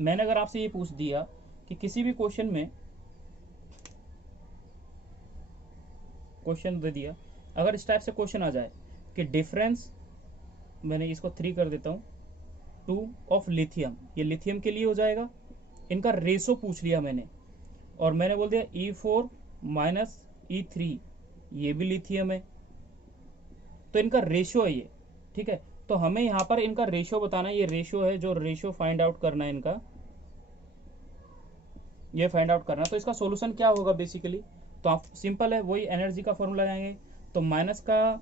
मैंने अगर आपसे ये पूछ दिया कि किसी भी क्वेश्चन में क्वेश्चन दे दिया, अगर इस टाइप से क्वेश्चन आ जाए कि डिफरेंस, मैंने इसको 3 कर देता हूँ, 2 ऑफ लिथियम, ये लिथियम के लिए हो जाएगा, इनका रेशो पूछ लिया मैंने, और मैंने बोल दिया E4 माइनस E3, ये भी लिथियम है, तो इनका रेशो है ये, ठीक है। तो हमें यहाँ पर इनका रेशो बताना है, ये रेशो है, जो रेशो फाइंड आउट करना है इनका, ये फाइंड आउट करना है। तो इसका सॉल्यूशन क्या होगा बेसिकली, तो आप सिंपल है, वही एनर्जी का फॉर्मूला आएंगे, तो माइनस का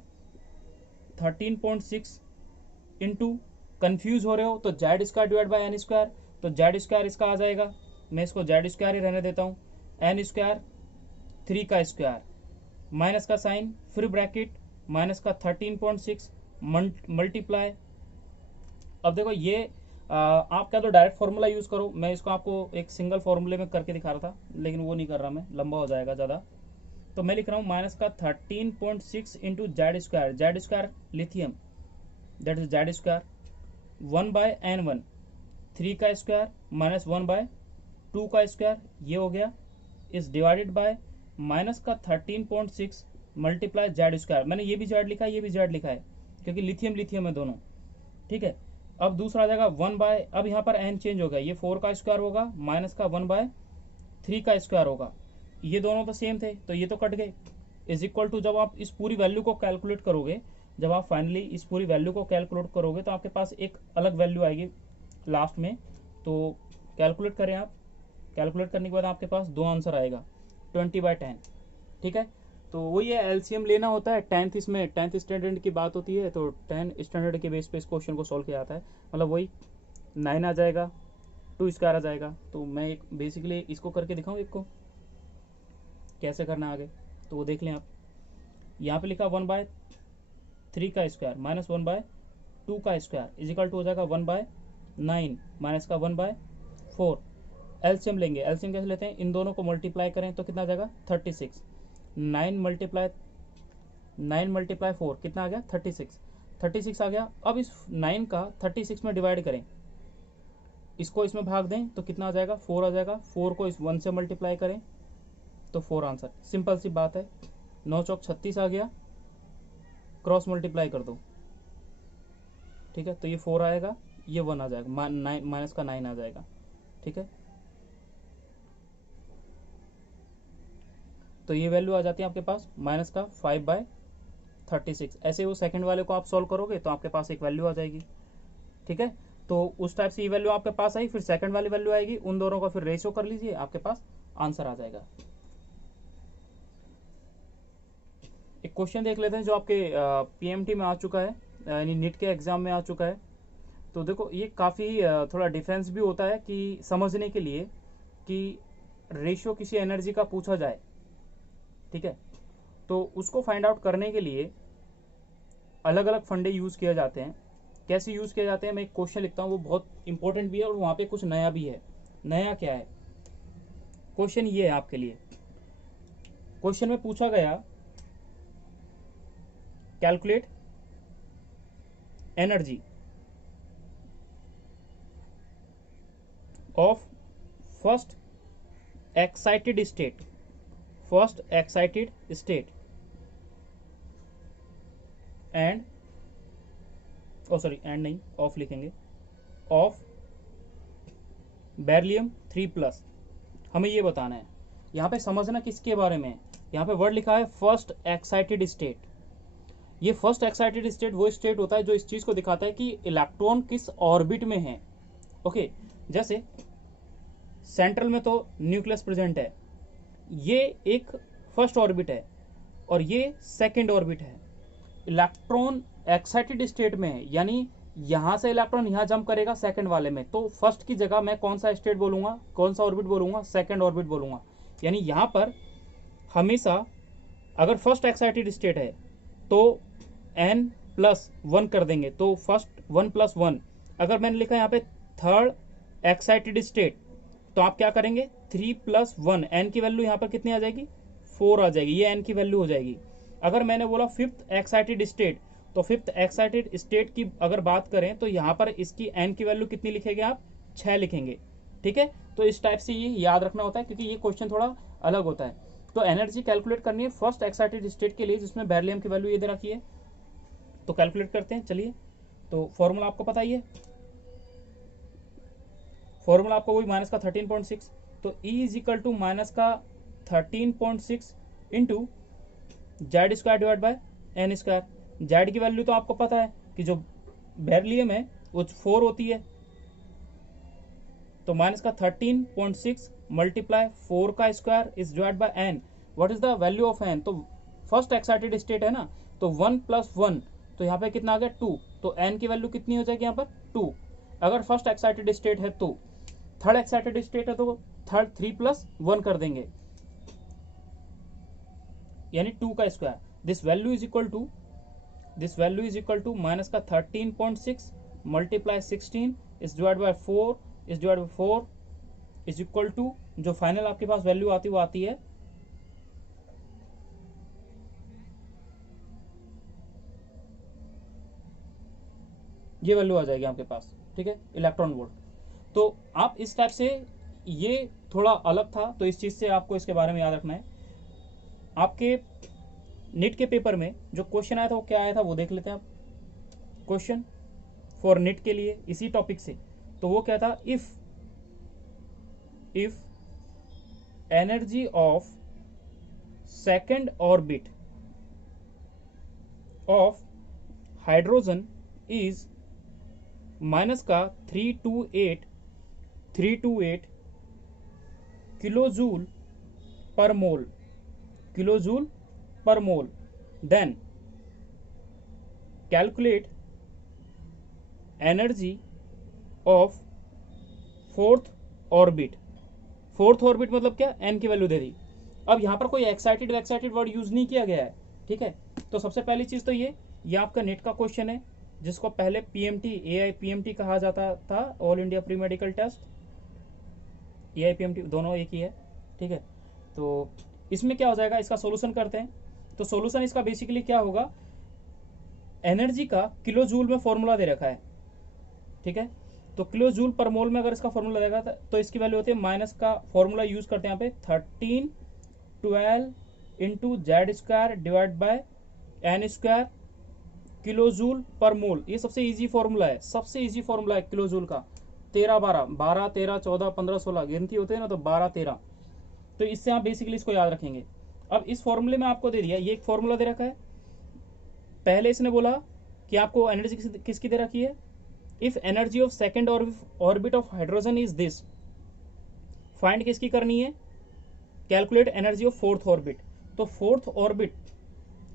13.6 इंटू, कन्फ्यूज हो रहे हो तो Z square divide by N square, तो जेड स्क्वायर इसका आ जाएगा, मैं इसको जेड स्क्वायर ही रहने देता हूँ, एन स्क्वायर 3 का स्क्वायर माइनस का साइन, फिर ब्रैकेट माइनस का 13.6 मल्टीप्लाई। अब देखो ये आप क्या तो डायरेक्ट फार्मूला यूज करो, मैं इसको आपको एक सिंगल फार्मूले में करके दिखा रहा था, लेकिन वो नहीं कर रहा मैं, लंबा हो जाएगा ज़्यादा। तो मैं लिख रहा हूँ माइनस का 13.6 into Z square lithium, that is Z square 1/n1, 3 का स्क्वायर माइनस 1/2 का स्क्वायर, ये हो गया, इज डिवाइडेड बाय माइनस का 13.6 मल्टीप्लाई जेड स्क्वायर। मैंने ये भी जेड लिखा है, ये भी जेड लिखा है, क्योंकि लिथियम लिथियम है दोनों, ठीक है। अब दूसरा आ जाएगा 1 बाय, अब यहाँ पर n चेंज हो गया, ये 4 का स्क्वायर होगा माइनस का 1/3 का स्क्वायर होगा, ये दोनों तो सेम थे तो ये तो कट गए, इज इक्वल टू, जब आप इस पूरी वैल्यू को कैलकुलेट करोगे, जब आप फाइनली इस पूरी वैल्यू को कैलकुलेट करोगे तो आपके पास एक अलग वैल्यू आएगी लास्ट में। तो कैलकुलेट करें आप, कैलकुलेट करने के बाद आपके पास 2 आंसर आएगा, 20/10, ठीक है। तो वही है, एलसीएम लेना होता है, 10th इसमें 10th स्टैंडर्ड की बात होती है, तो 10 स्टैंडर्ड के बेस पे इस क्वेश्चन को सॉल्व किया जाता है, मतलब वही 9 आ जाएगा, 2 स्क्वायर आ जाएगा। तो मैं एक बेसिकली इसको करके दिखाऊँ एक को कैसे करना आगे, तो वो देख लें आप। यहाँ पे लिखा 1/3 का स्क्वायर माइनस 1/2 का स्क्वायर इज इक्वल टू हो जाएगा 1/9 माइनस का 1/4। एलसीएम लेंगे, एलसीएम कैसे लेते हैं, इन दोनों को मल्टीप्लाई करें तो कितना आ जाएगा 36, 9 मल्टीप्लाई 4 कितना आ गया 36 आ गया। अब इस 9 का 36 में डिवाइड करें, इसको इसमें भाग दें तो कितना आ जाएगा, 4 आ जाएगा। 4 को इस 1 से मल्टीप्लाई करें तो 4 आंसर। सिंपल सी बात है। 9 चौक 36 आ गया, क्रॉस मल्टीप्लाई कर दो, ठीक है। तो ये 4 आएगा, ये 1 आ जाएगा, माइनस का 9 आ जाएगा, ठीक है। तो ये वैल्यू आ जाती है आपके पास माइनस का 5/36। ऐसे वो सेकंड वाले को आप सॉल्व करोगे तो आपके पास एक वैल्यू आ जाएगी, ठीक है। तो उस टाइप से ये वैल्यू आपके पास आई, फिर सेकंड वाली वैल्यू आएगी, उन दोनों का फिर रेशियो कर लीजिए, आपके पास आंसर आ जाएगा। एक क्वेश्चन देख लेते हैं जो आपके पीएमटी में आ चुका है, यानी नीट के एग्जाम में आ चुका है। तो देखो ये काफ़ी थोड़ा डिफरेंस भी होता है कि समझने के लिए कि रेशियो किसी एनर्जी का पूछा जाए, ठीक है। तो उसको फाइंड आउट करने के लिए अलग अलग फंडे यूज़ किए जाते हैं। कैसे यूज़ किए जाते हैं, मैं एक क्वेश्चन लिखता हूँ, वो बहुत इंपॉर्टेंट भी है और वहाँ पे कुछ नया भी है। नया क्या है, क्वेश्चन ये है आपके लिए। क्वेश्चन में पूछा गया, calculate energy of first excited state, first excited state and sorry and नहीं, ऑफ लिखेंगे, ऑफ बेरिलियम 3+। हमें ये बताना है, यहाँ पे समझना किसके बारे में है। यहाँ पे वर्ड लिखा है फर्स्ट एक्साइटेड स्टेट। ये फर्स्ट एक्साइटेड स्टेट वो स्टेट होता है जो इस चीज को दिखाता है कि इलेक्ट्रॉन किस ऑर्बिट में है। ओके, जैसे सेंट्रल में तो न्यूक्लियस प्रेजेंट है, ये एक फर्स्ट ऑर्बिट है और ये सेकेंड ऑर्बिट है। इलेक्ट्रॉन एक्साइटेड स्टेट में है, यानी यहां से इलेक्ट्रॉन यहां जंप करेगा सेकंड वाले में, तो फर्स्ट की जगह मैं कौन सा स्टेट बोलूंगा, कौन सा ऑर्बिट बोलूंगा, सेकंड ऑर्बिट बोलूंगा। यानी यहां पर हमेशा अगर फर्स्ट एक्साइटेड स्टेट है तो n+1 कर देंगे, तो फर्स्ट 1+1। अगर मैंने लिखा यहाँ पे थर्ड एक्साइटेड स्टेट, तो आप क्या करेंगे, 3+1, n की वैल्यू यहाँ पर कितनी आ जाएगी, 4 आ जाएगी, ये n की वैल्यू हो जाएगी। अगर मैंने बोला फिफ्थ एक्साइटेड स्टेट, तो फिफ्थ एक्साइटेड स्टेट की अगर बात करें तो यहाँ पर इसकी n की वैल्यू कितनी लिखेंगे आप, 6 लिखेंगे, ठीक है। तो इस टाइप से ये याद रखना होता है क्योंकि ये क्वेश्चन थोड़ा अलग होता है। तो एनर्जी कैलकुलेट करनी है फर्स्ट एक्साइटेड स्टेट के लिए जिसमें बेरिलियम की वैल्यू ये दे रखी है। तो कैलकुलेट करते हैं, चलिए। तो फॉर्मूला आपको पता ही है, फॉर्मूला आपको वही माइनस का 13.6। तो E is equal to minus का 13.6 into Z square divide by N square. Z की वैल्यू तो आपको पता है कि जो बेरिलियम है वो 4 होती है, तो माइनस का 13.6 मल्टीप्लाई 4 का square is divide by N. What is the value of N, तो फर्स्ट एक्साइटेड स्टेट है ना, तो 1+1, तो यहाँ पे कितना आ गया 2, तो एन की वैल्यू कितनी हो जाएगी यहाँ पर 2। अगर फर्स्ट एक्साइटेड स्टेट है तो थर्ड एक्साइटेड स्टेट है तो थर्ड 3+1 कर देंगे, यानी 2 का square. This value is equal to minus का 13.6 multiply 16 is divide by 4 is divide by 4 is equal to, जो फाइनल आपके पास वैल्यू आती है वो आती है ये वैल्यू आ जाएगी आपके पास, ठीक है, इलेक्ट्रॉन वोल्ट। तो आप इस टाइप से, ये थोड़ा अलग था तो इस चीज से आपको इसके बारे में याद रखना है। आपके नीट के पेपर में जो क्वेश्चन आया था वो क्या आया था वो देख लेते हैं आप। क्वेश्चन फॉर नीट के लिए इसी टॉपिक से, तो वो क्या था, if energy of second orbit of hydrogen is minus का 328 kilojoule per mole, then calculate energy of fourth orbit. Fourth orbit मतलब क्या, एन की वैल्यू दे दी। अब यहाँ पर कोई एक्साइटेड वर्ड यूज नहीं किया गया है, ठीक है। तो सबसे पहली चीज तो ये आपका नेट का क्वेश्चन है जिसको पहले पीएमटी AIPMT कहा जाता था, all India pre medical test. AIPMT दोनों एक ही है, ठीक है। तो इसमें क्या हो जाएगा, इसका सॉल्यूशन करते हैं। तो सॉल्यूशन इसका बेसिकली क्या होगा, एनर्जी का किलो जूल में फॉर्मूला दे रखा है, ठीक है। तो किलो जूल पर मोल में अगर इसका फॉर्मूला रहेगा तो इसकी वैल्यू होती है माइनस का फॉर्मूला यूज करते हैं यहाँ पे 1312 into Z square divide by N square kilo joule per mole. ये सबसे इजी फॉर्मूला है, सबसे इजी फॉर्मूला है किलो जूल का। 13 12 12 13 14 15 16 गिनती होते हैं ना, तो 12 13। तो इससे आप बेसिकली इसको याद रखेंगे। अब इस फॉर्मूले में आपको दे दिया, ये एक फॉर्मूला दे रखा है। पहले इसने बोला कि आपको एनर्जी किसकी दे रखी है, if energy of second orbit of hydrogen is this, find किसकी करनी है, calculate energy of fourth orbit. तो फोर्थ ऑर्बिट,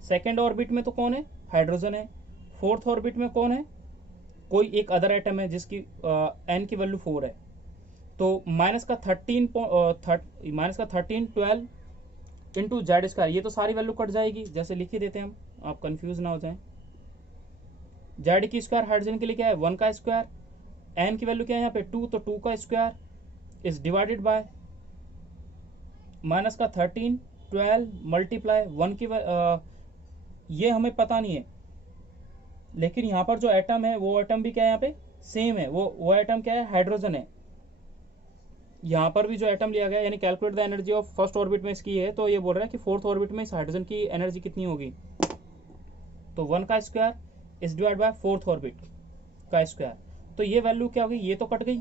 सेकेंड ऑर्बिट में तो कौन है, हाइड्रोजन है। फोर्थ ऑर्बिट में कौन है, कोई एक अदर एटम है जिसकी एन की वैल्यू 4 है। तो माइनस का 1312 इंटू जेड स्क्वायर, ये तो सारी वैल्यू कट जाएगी, जैसे लिख ही देते हैं हम, आप कंफ्यूज ना हो जाए। जेड की स्क्वायर हाइड्रोजन के लिए क्या है, 1 का स्क्वायर, एन की वैल्यू क्या है यहाँ पे 2, तो 2 का square is divided bye minus का 1312 मल्टीप्लाई 1 की ये हमें पता नहीं है, लेकिन यहाँ पर जो एटम है वो एटम भी क्या है यहाँ पे सेम है, वो एटम क्या है, हाइड्रोजन है। यहाँ पर भी जो एटम लिया गया, यानी calculate the energy of first orbit में इसकी है, तो ये बोल रहा है कि फोर्थ ऑर्बिट में इस हाइड्रोजन की एनर्जी कितनी होगी, तो 1 का square is divide by fourth orbit का स्क्वायर। तो ये वैल्यू क्या होगी, ये तो कट गई,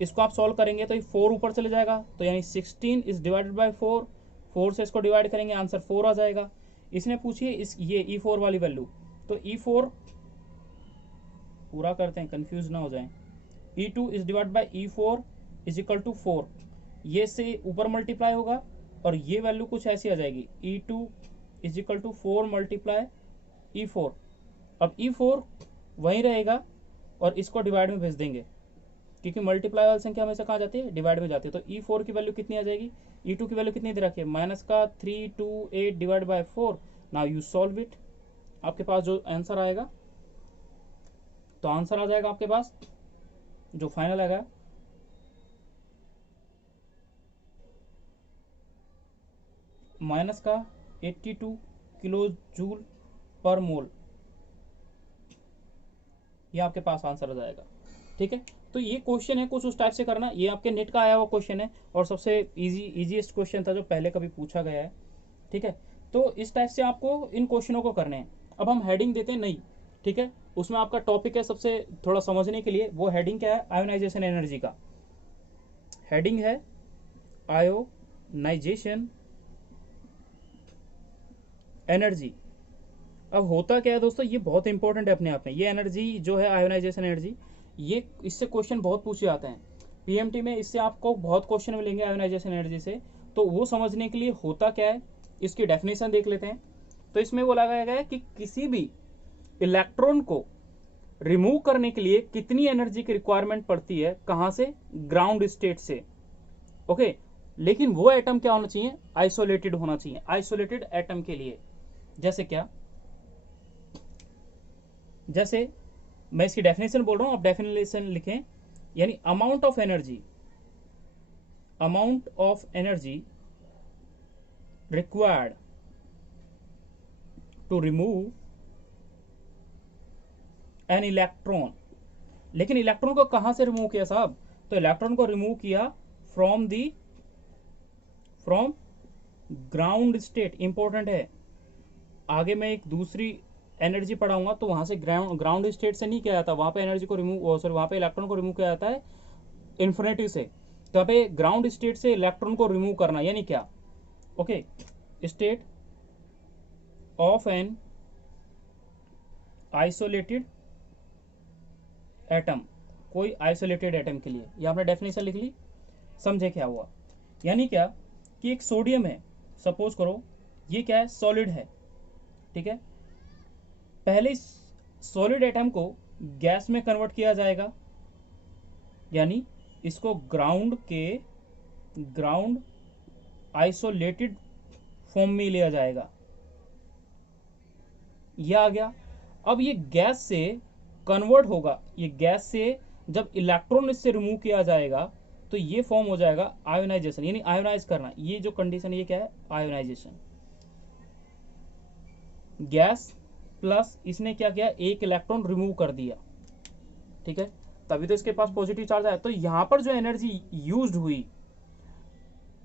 इसको आप सॉल्व करेंगे तो ये 4 ऊपर चले जाएगा, तो यानी 16 इज डिवाइडेड बाय 4, 4 से इसको डिवाइड करेंगे आंसर 4 आ जाएगा। इसने पूछी है इस ये E4 वाली वैल्यू, तो E4 पूरा करते हैं, कंफ्यूज ना हो जाए। E2 is divide by E4 is equal to 4, ये से ऊपर मल्टीप्लाई होगा और ये वैल्यू कुछ ऐसी आ जाएगी, E2 is equal to 4 multiply E4। अब E4 वहीं रहेगा और इसको डिवाइड में भेज देंगे, क्योंकि मल्टीप्लाई वाली संख्या हमेशा कहाँ जाती है, डिवाइड में जाती है। तो E4 की वैल्यू कितनी आ जाएगी, E2 की वैल्यू कितनी दे रखी है, माइनस का 328 divide by 4। Now you solve it, आपके पास जो आंसर आएगा, तो आंसर आ जाएगा आपके पास जो फाइनल आएगा माइनस का 82 किलो जूल पर मोल, ये आपके पास आंसर आ जाएगा। ठीक है, तो ये क्वेश्चन है कुछ उस टाइप से करना, ये आपके नेट का आया हुआ क्वेश्चन है और सबसे इजीएस्ट क्वेश्चन था जो पहले कभी पूछा गया है। ठीक है, तो इस टाइप से आपको इन क्वेश्चनों को करने हैं। अब हम हेडिंग देते हैं नहीं, ठीक है, उसमें आपका टॉपिक है सबसे थोड़ा समझने के लिए, वो हेडिंग क्या है, आयोनाइजेशन एनर्जी का हेडिंग है आयोनाइजेशन एनर्जी। अब होता क्या है दोस्तों, ये बहुत इंपॉर्टेंट है अपने आप में, ये एनर्जी जो है आयोनाइजेशन एनर्जी, ये इससे क्वेश्चन बहुत पूछे जाते हैं पीएमटी में, इससे आपको बहुत क्वेश्चन मिलेंगे आयोनाइजेशन एनर्जी से। तो वो समझने के लिए होता क्या है, इसकी डेफिनेशन देख लेते हैं। तो इसमें बोला गया है कि किसी भी इलेक्ट्रॉन को रिमूव करने के लिए कितनी एनर्जी की रिक्वायरमेंट पड़ती है, कहां से, ग्राउंड स्टेट से। ओके, लेकिन वो एटम क्या होना चाहिए, आइसोलेटेड होना चाहिए, आइसोलेटेड एटम के लिए। जैसे क्या, जैसे मैं इसकी डेफिनेशन बोल रहा हूं, आप डेफिनेशन लिखें, यानी amount of energy required to remove an electron. लेकिन इलेक्ट्रॉन को कहां से रिमूव किया साहब, तो इलेक्ट्रॉन को रिमूव किया फ्रॉम ग्राउंड स्टेट। इंपॉर्टेंट है, आगे मैं एक दूसरी एनर्जी पढ़ाऊंगा तो वहां से ग्राउंड स्टेट से नहीं किया जाता, वहां पे एनर्जी को रिमूव, सॉरी वहां पे इलेक्ट्रॉन को रिमूव किया जाता है इन्फिनिटी से। तो यहाँ पे ग्राउंड स्टेट से इलेक्ट्रॉन को रिमूव करना, यानी क्या, okay, state of an isolated atom, कोई आइसोलेटेड एटम के लिए। ये आपने डेफिनेशन लिख ली, समझे क्या हुआ, यानी क्या कि एक सोडियम है, सपोज करो ये क्या है, सॉलिड है, ठीक है, पहले इस सॉलिड एटम को गैस में कन्वर्ट किया जाएगा, यानी इसको ग्राउंड आइसोलेटेड फॉर्म में लिया जाएगा, यह आ गया। अब ये गैस से कन्वर्ट होगा, ये गैस से जब इलेक्ट्रॉन इससे रिमूव किया जाएगा तो ये फॉर्म हो जाएगा आयोनाइजेशन, यानी आयोनाइज करना। ये जो कंडीशन, ये क्या है, आयोनाइजेशन। गैस प्लस इसने क्या किया, एक इलेक्ट्रॉन रिमूव कर दिया, ठीक है, तभी तो इसके पास पॉजिटिव चार्ज आया। तो यहाँ पर जो एनर्जी यूज्ड हुई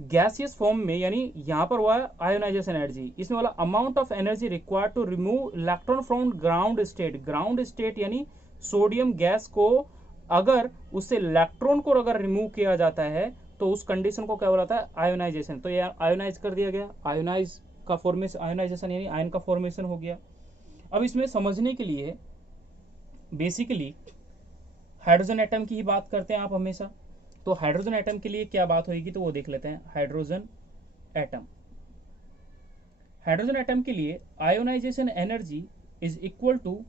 गैसियस फॉर्म में, यानी यहाँ पर हुआ आयोनाइजेशन एनर्जी, इसमें वाला amount of energy required to remove electron from ground state. Ground state यानी सोडियम गैस को अगर उससे इलेक्ट्रॉन को अगर रिमूव किया जाता है तो उस कंडीशन को क्या बोलाता है, आयोनाइजेशन। तो ये आयोनाइज कर दिया गया, आयोनाइज का फॉर्मेशन, आयोनाइजेशन यानी आयन का फॉर्मेशन हो गया। अब इसमें समझने के लिए बेसिकली हाइड्रोजन एटम की ही बात करते हैं आप हमेशा। तो हाइड्रोजन एटम के लिए क्या बात होगी तो वो देख लेते हैं। हाइड्रोजन एटम, हाइड्रोजन एटम के लिए ionization energy is equal to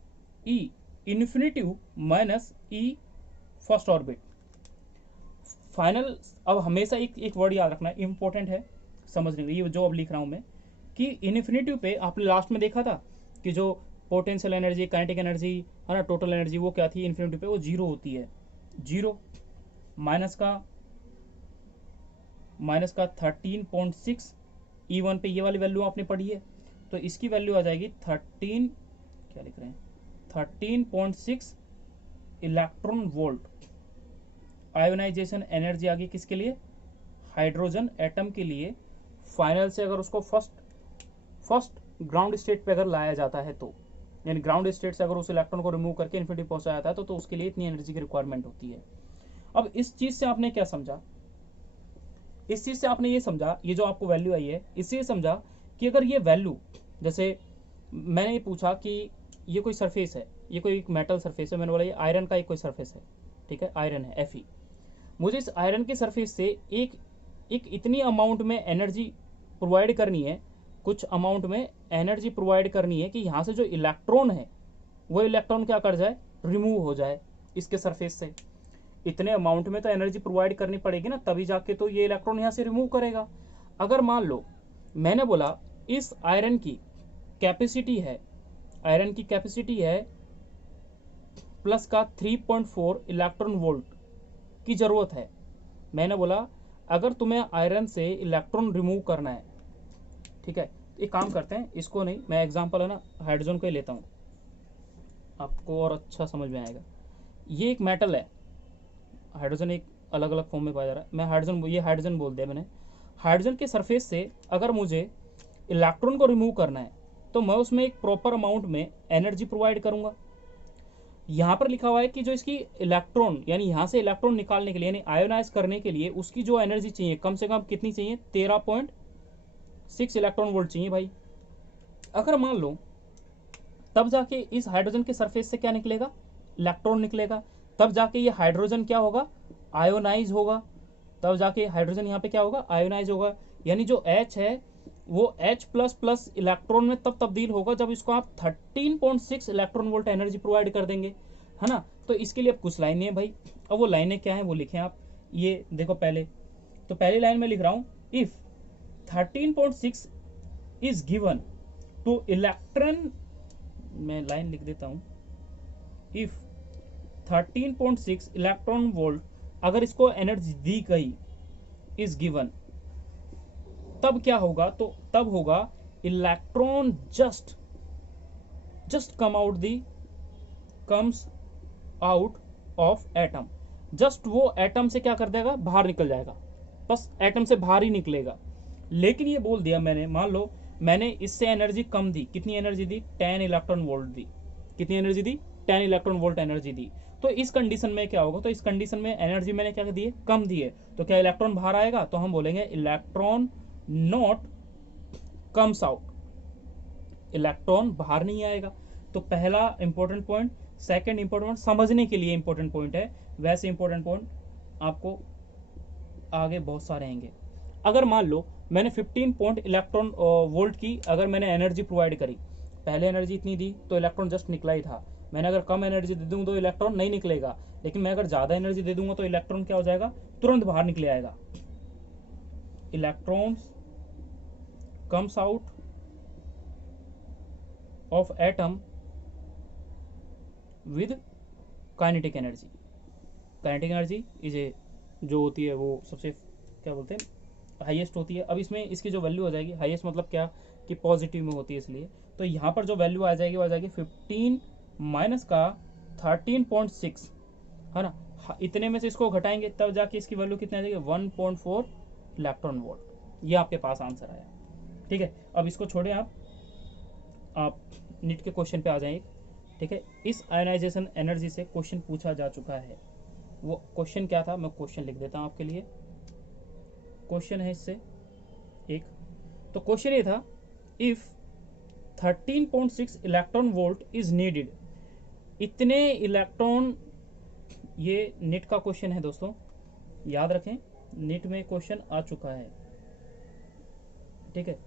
E infinitive minus E first orbit. Final, अब हमेशा एक वर्ड याद रखना इंपॉर्टेंट है समझने के लिए, ये जो अब लिख रहा हूं मैं, कि इन्फिनिटिव पे आपने लास्ट में देखा था कि जो पोटेंशियल एनर्जी, काइनेटिक एनर्जी है ना, टोटल एनर्जी वो क्या थी इन्फिनिटिव पे, वो जीरो होती है। जीरो माइनस का 13.6 E1 पे ये वाली वैल्यू आपने पढ़ी है, तो इसकी वैल्यू आ जाएगी 13, क्या लिख रहे हैं, 13.6 इलेक्ट्रॉन वोल्ट। आयोनाइजेशन एनर्जी आ गई किसके लिए, हाइड्रोजन एटम के लिए। फाइनल से अगर उसको फर्स्ट ग्राउंड स्टेट पे अगर लाया जाता है तो, यानी ग्राउंड स्टेट से अगर उस इलेक्ट्रॉन को रिमूव करके इन्फिनिटी पहुंचाया जाता है तो उसके लिए इतनी एनर्जी की रिक्वायरमेंट होती है। अब इस चीज से आपने क्या समझा, इस चीज से आपने ये समझा, ये जो आपको वैल्यू आई है इससे ये समझा कि अगर ये वैल्यू, जैसे मैंने ये पूछा कि ये कोई सरफेस है, ये कोई एक मेटल सरफेस है, मैंने बोला ये आयरन का एक कोई सरफेस है, ठीक है, आयरन है Fe। मुझे इस आयरन के सरफेस से एक इतनी अमाउंट में एनर्जी प्रोवाइड करनी है, कुछ अमाउंट में एनर्जी प्रोवाइड करनी है कि यहाँ से जो इलेक्ट्रॉन है वो इलेक्ट्रॉन क्या कर जाए, रिमूव हो जाए इसके सरफेस से। इतने अमाउंट में तो एनर्जी प्रोवाइड करनी पड़ेगी ना, तभी जाके तो ये इलेक्ट्रॉन यहाँ से रिमूव करेगा। अगर मान लो मैंने बोला इस आयरन की कैपेसिटी है, आयरन की कैपेसिटी है प्लस का 3.4 इलेक्ट्रॉन वोल्ट की जरूरत है। मैंने बोला अगर तुम्हें आयरन से इलेक्ट्रॉन रिमूव करना है, ठीक है, एक काम करते हैं, इसको नहीं, मैं एग्जांपल है ना हाइड्रोजन को ही लेता हूँ, आपको और अच्छा समझ में आएगा। ये एक मेटल है, हाइड्रोजन एक अलग अलग फॉर्म में पाया जा रहा है, मैं हाइड्रोजन, ये हाइड्रोजन बोल दिया मैंने। हाइड्रोजन के सरफेस से अगर मुझे इलेक्ट्रॉन को रिमूव करना है तो मैं उसमें एक प्रॉपर अमाउंट में एनर्जी प्रोवाइड करूंगा। यहाँ पर लिखा हुआ है कि जो इसकी इलेक्ट्रॉन, यानी यहाँ से इलेक्ट्रॉन निकालने के लिए, यानी आयोनाइज करने के लिए उसकी जो एनर्जी चाहिए कम से कम कितनी चाहिए, 13.6 इलेक्ट्रॉन वोल्ट चाहिए भाई। अगर मान लो तब जाके इस हाइड्रोजन के सरफेस से क्या निकलेगा, इलेक्ट्रॉन निकलेगा, तब जाके ये हाइड्रोजन क्या होगा, आयोनाइज होगा, तब जाके हाइड्रोजन यहाँ पे क्या होगा, आयोनाइज होगा। यानी जो H है वो H++ इलेक्ट्रॉन में तब तब्दील होगा जब इसको आप 13.6 इलेक्ट्रॉन वोल्ट एनर्जी प्रोवाइड कर देंगे, है ना। तो इसके लिए अब कुछ लाइनें हैं भाई, अब वो लाइनें क्या हैं वो लिखें आप। ये देखो पहले, तो पहली लाइन में लिख रहा हूं, if 13.6 is given two electron, मैं लाइन लिख देता हूं, इफ 13.6 इलेक्ट्रॉन वोल्ट अगर इसको एनर्जी दी गई इज गिवन, तब क्या होगा, तो तब होगा electron just comes out of atom. Just वो एटम से क्या कर देगा, बाहर निकल जाएगा, बस एटम से बाहर ही निकलेगा। लेकिन ये बोल दिया मैंने, मान लो मैंने इससे एनर्जी कम दी, कितनी एनर्जी दी, 10 इलेक्ट्रॉन वोल्ट दी, कितनी एनर्जी दी, 10 इलेक्ट्रॉन वोल्ट एनर्जी दी। तो इस कंडीशन में क्या होगा, तो इस कंडीशन में एनर्जी मैंने क्या दी है, कम दी है, तो क्या इलेक्ट्रॉन बाहर आएगा, तो हम बोलेंगे electron not comes out, electron बाहर नहीं आएगा। तो पहला important point, second important point समझने के लिए इंपॉर्टेंट पॉइंट है, वैसे इंपॉर्टेंट पॉइंट आपको आगे बहुत सारे आएंगे। अगर मान लो मैंने 15 पॉइंट इलेक्ट्रॉन वोल्ट की अगर मैंने एनर्जी प्रोवाइड करी, पहले एनर्जी इतनी दी तो इलेक्ट्रॉन जस्ट निकला ही था। मैंने अगर कम एनर्जी दे दूं तो इलेक्ट्रॉन नहीं निकलेगा, लेकिन मैं अगर ज्यादा एनर्जी दे दूंगा तो इलेक्ट्रॉन क्या हो जाएगा, तुरंत बाहर निकले आएगा। Electrons comes out of atom with kinetic energy। kinetic energy इसे जो होती है वो सबसे क्या बोलते हैं, हाईएस्ट होती है। अब इसमें इसकी जो वैल्यू आ जाएगी, हाईएस्ट मतलब क्या कि पॉजिटिव में होती है, इसलिए तो यहाँ पर जो वैल्यू आ जाएगी वो आ जाएगी 15 माइनस का 13.6, है ना, इतने में से इसको घटाएंगे तब जाके इसकी वैल्यू कितनी आ जाएगी 1.4 इलेक्ट्रॉन वोल्ट। ये आपके पास आंसर आया। ठीक है, अब इसको छोड़े आप नीट के क्वेश्चन पे आ जाएंगे। ठीक है, इस आयनाइजेशन एनर्जी से क्वेश्चन पूछा जा चुका है। वो क्वेश्चन क्या था, मैं क्वेश्चन लिख देता हूं आपके लिए। क्वेश्चन है इससे एक, तो क्वेश्चन ये था, if 13.6 electron volt is needed, इतने इलेक्ट्रॉन, ये नीट का क्वेश्चन है दोस्तों, याद रखें नीट में क्वेश्चन आ चुका है। ठीक है,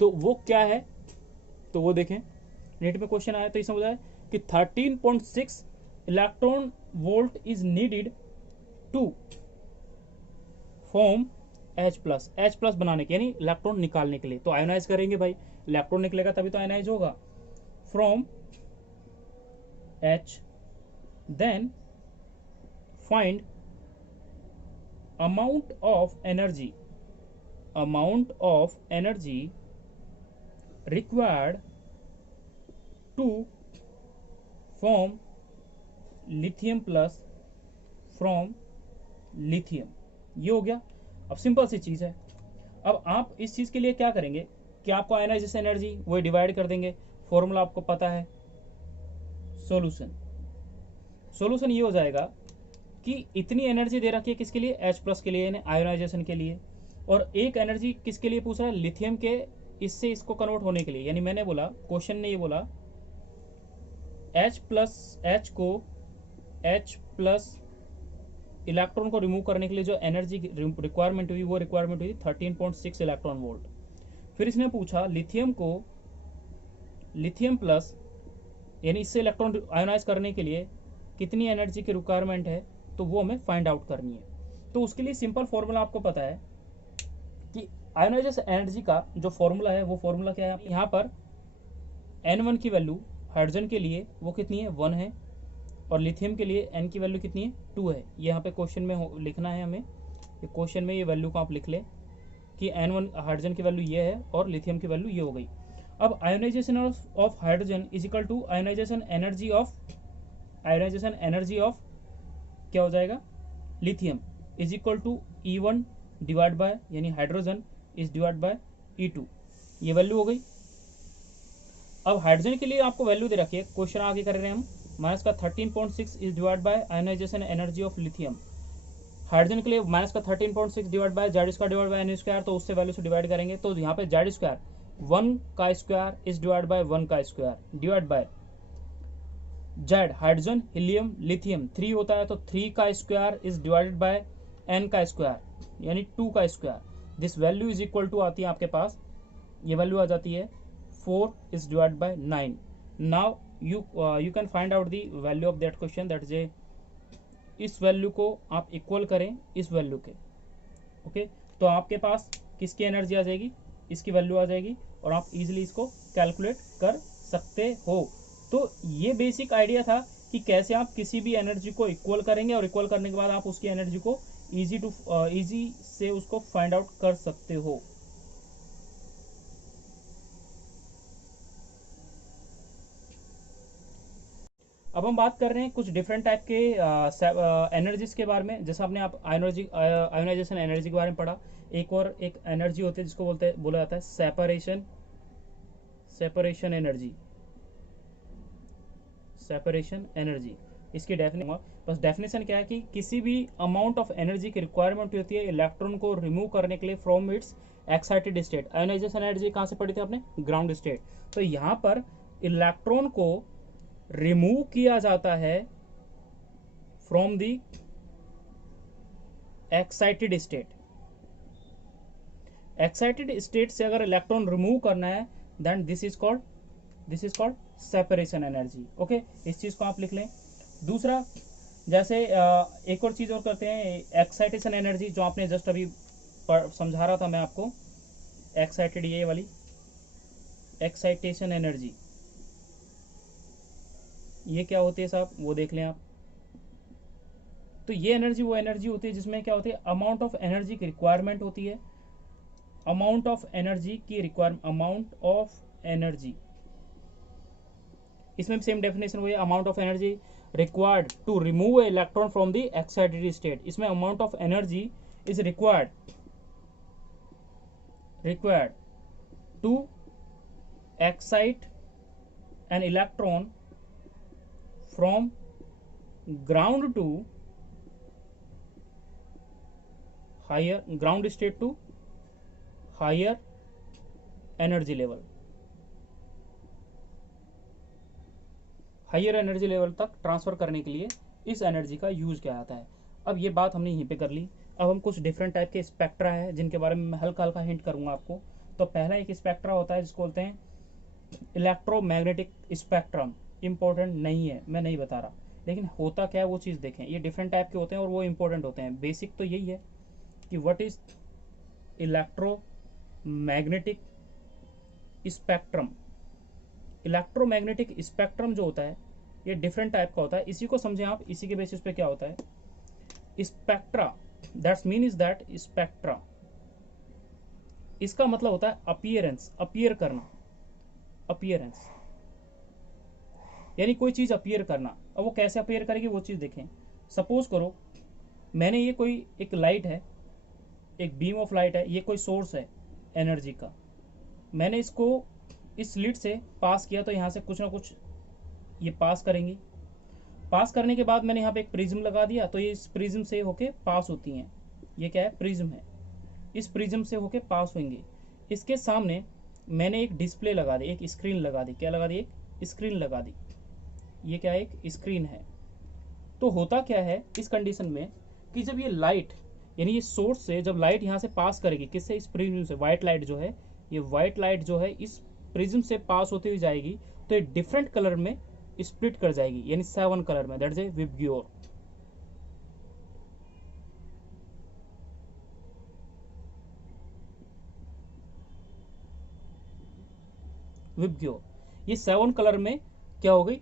तो वो क्या है, तो वो देखें, नीट में क्वेश्चन आया तो इसमें बताया कि 13.6 electron volt is needed to form H+ बनाने के, यानी इलेक्ट्रॉन निकालने के लिए। तो आयोनाइज करेंगे भाई, इलेक्ट्रॉन निकलेगा तभी तो आयोनाइज होगा। From H, then find amount of energy required to form lithium plus from lithium। ये हो गया। अब सिंपल सी चीज है, अब आप इस चीज के लिए क्या करेंगे कि आपको आयनाइजेशन एनर्जी वो डिवाइड कर देंगे, फॉर्मूला आपको पता है। सॉल्यूशन ये हो जाएगा कि इतनी एनर्जी दे रखी है किसके लिए, H+ के लिए, यानी आयोनाइजेशन के लिए, और एक एनर्जी किसके लिए पूछ रहा है, लिथियम के, इससे इसको कन्वर्ट होने के लिए। यानी मैंने बोला, क्वेश्चन ने ये बोला H प्लस इलेक्ट्रॉन को रिमूव करने के लिए जो एनर्जी रिक्वायरमेंट हुई, वो रिक्वायरमेंट हुई 13.6 इलेक्ट्रॉन वोल्ट। फिर इसने पूछा लिथियम प्लस, यानी इससे इलेक्ट्रॉन आयोनाइज करने के लिए कितनी एनर्जी की रिक्वायरमेंट है, तो वो हमें फाइंड आउट करनी है। तो उसके लिए सिंपल फॉर्मूला आपको पता है कि आयोनाइजेशन एनर्जी का जो फॉर्मूला है, वो फॉर्मूला क्या है, यहाँ पर N1 की वैल्यू हाइड्रोजन के लिए वो कितनी है, 1 है, और लिथियम के लिए N की वैल्यू कितनी है, 2 है। ये यहाँ पे क्वेश्चन में लिखना है हमें, क्वेश्चन में ये वैल्यू को आप लिख ले कि N1 हाइड्रोजन की वैल्यू ये है और लिथियम की वैल्यू ये हो गई। अब ionization of hydrogen is equal to ionization energy of क्या हो जाएगा, lithium, is equal to E1 divide by, यानी hydrogen is divide by E2। ये वैल्यू हो गई। अब हाइड्रोजन के लिए आपको वैल्यू दे रखी है, क्वेश्चन आगे कर रहे हैं हम, माइनस का 13.6 is divide by ionization energy of lithium. Hydrogen के लिए माइनस का 13.6 divide by Z² divide by N², तो उससे वैल्यू से डिवाइड करेंगे, तो यहाँ पे Z² 1 का स्क्वायर इज डिवाइड बाय 1 का square divide by Z, hydrogen, helium, lithium 3 होता है, तो 3 का square is divided by N का स्क्वायर, यानी 2 का square. This value is equal to आती है आपके पास, ये वैल्यू आ जाती है 4 is divide bye 9। Now you can find out the value of that question, that is a, इस वैल्यू को आप इक्वल करें इस वैल्यू के, ओके, तो आपके पास किसकी एनर्जी आ जाएगी, इसकी वैल्यू आ जाएगी, और आप इजीली इसको कैलकुलेट कर सकते हो। तो ये बेसिक आइडिया था कि कैसे आप किसी भी एनर्जी को इक्वल करेंगे, और इक्वल करने के बाद आप उसकी एनर्जी को इजी से उसको फाइंड आउट कर सकते हो। अब हम बात कर रहे हैं कुछ डिफरेंट टाइप के एनर्जीज के बारे में। जैसा आपने आप आयोनाइजेशन एनर्जी के बारे में पढ़ा, एक एनर्जी होती है जिसको बोला जाता है सेपरेशन एनर्जी। इसकी डेफिनेशन, बस डेफिनेशन क्या है कि किसी भी अमाउंट ऑफ एनर्जी की रिक्वायरमेंट होती है इलेक्ट्रॉन को रिमूव करने के लिए from its excited state. Ionization energy कहाँ से पढ़ी थी आपने, ग्राउंड स्टेट। तो यहाँ पर इलेक्ट्रॉन को रिमूव किया जाता है फ्रॉम द एक्साइटेड स्टेट से अगर इलेक्ट्रॉन रिमूव करना है, then this is called separation energy. Okay, इस चीज को आप लिख लें। दूसरा, जैसे एक और चीज और करते हैं, एक्साइटेशन एनर्जी, जो आपने जस्ट अभी समझा रहा था मैं आपको, एक्साइटेड, ये वाली एक्साइटेशन एनर्जी, ये क्या होती है साहब, वो देख लें आप। तो ये एनर्जी वो एनर्जी होती है जिसमें क्या होती है, अमाउंट ऑफ एनर्जी की रिक्वायरमेंट होती है, अमाउंट ऑफ एनर्जी, इसमें सेम डेफिनेशन हुई, amount of energy required to remove an electron from the excited state. इसमें amount of energy is required to excite an electron from ground to higher ground state to higher energy level, higher energy level तक transfer करने के लिए इस energy का use किया जाता है। अब ये बात हमने यहीं पे कर ली। अब हम कुछ डिफरेंट टाइप के स्पेक्ट्रा है जिनके बारे में मैं हल्का हल्का हिंट करूंगा आपको। तो पहला एक स्पेक्ट्रा होता है जिसको बोलते हैं इलेक्ट्रोमैग्नेटिक स्पेक्ट्रम। इंपॉर्टेंट नहीं है, मैं नहीं बता रहा, लेकिन होता क्या है वो चीज़ देखें। ये डिफरेंट टाइप के होते हैं और वो इंपॉर्टेंट होते हैं। बेसिक तो यही है कि what is electromagnetic spectrum. Electromagnetic spectrum जो होता है ये डिफरेंट टाइप का होता है। इसी को समझें आप, इसी के बेसिस पे क्या होता है spectra. That's mean is that spectra, इसका मतलब होता है अपीयरेंस, अपीयर करना, अपीयरेंस यानी कोई चीज अपीयर करना। अब वो कैसे अपीयर करेगी वो चीज देखें। सपोज करो मैंने ये कोई एक लाइट है, एक बीम ऑफ लाइट है, ये कोई सोर्स है एनर्जी का, मैंने इसको इस स्लिट से पास किया तो यहाँ से कुछ ना कुछ ये पास करेंगी। पास करने के बाद मैंने यहाँ पे एक प्रिज्म लगा दिया तो ये इस प्रिज्म से होके पास होती हैं। ये क्या है, प्रिज्म है, इस प्रिज्म से होके पास होंगे। इसके सामने मैंने एक डिस्प्ले लगा दी, एक स्क्रीन लगा दी। क्या लगा दी, एक स्क्रीन लगा दी। ये क्या है, एक स्क्रीन है। तो होता क्या है इस कंडीशन में कि जब ये लाइट यानी ये सोर्स से जब लाइट यहाँ से पास करेगी, किससे, इस प्रिज्म से, व्हाइट लाइट जो है, ये व्हाइट लाइट जो है इस प्रिज्म से पास होती हुई जाएगी तो ये डिफरेंट कलर में स्प्लिट कर जाएगी, यानी 7 कलर में। That's a VIBGYOR. विबग्योर ये 7 कलर में क्या हो गई,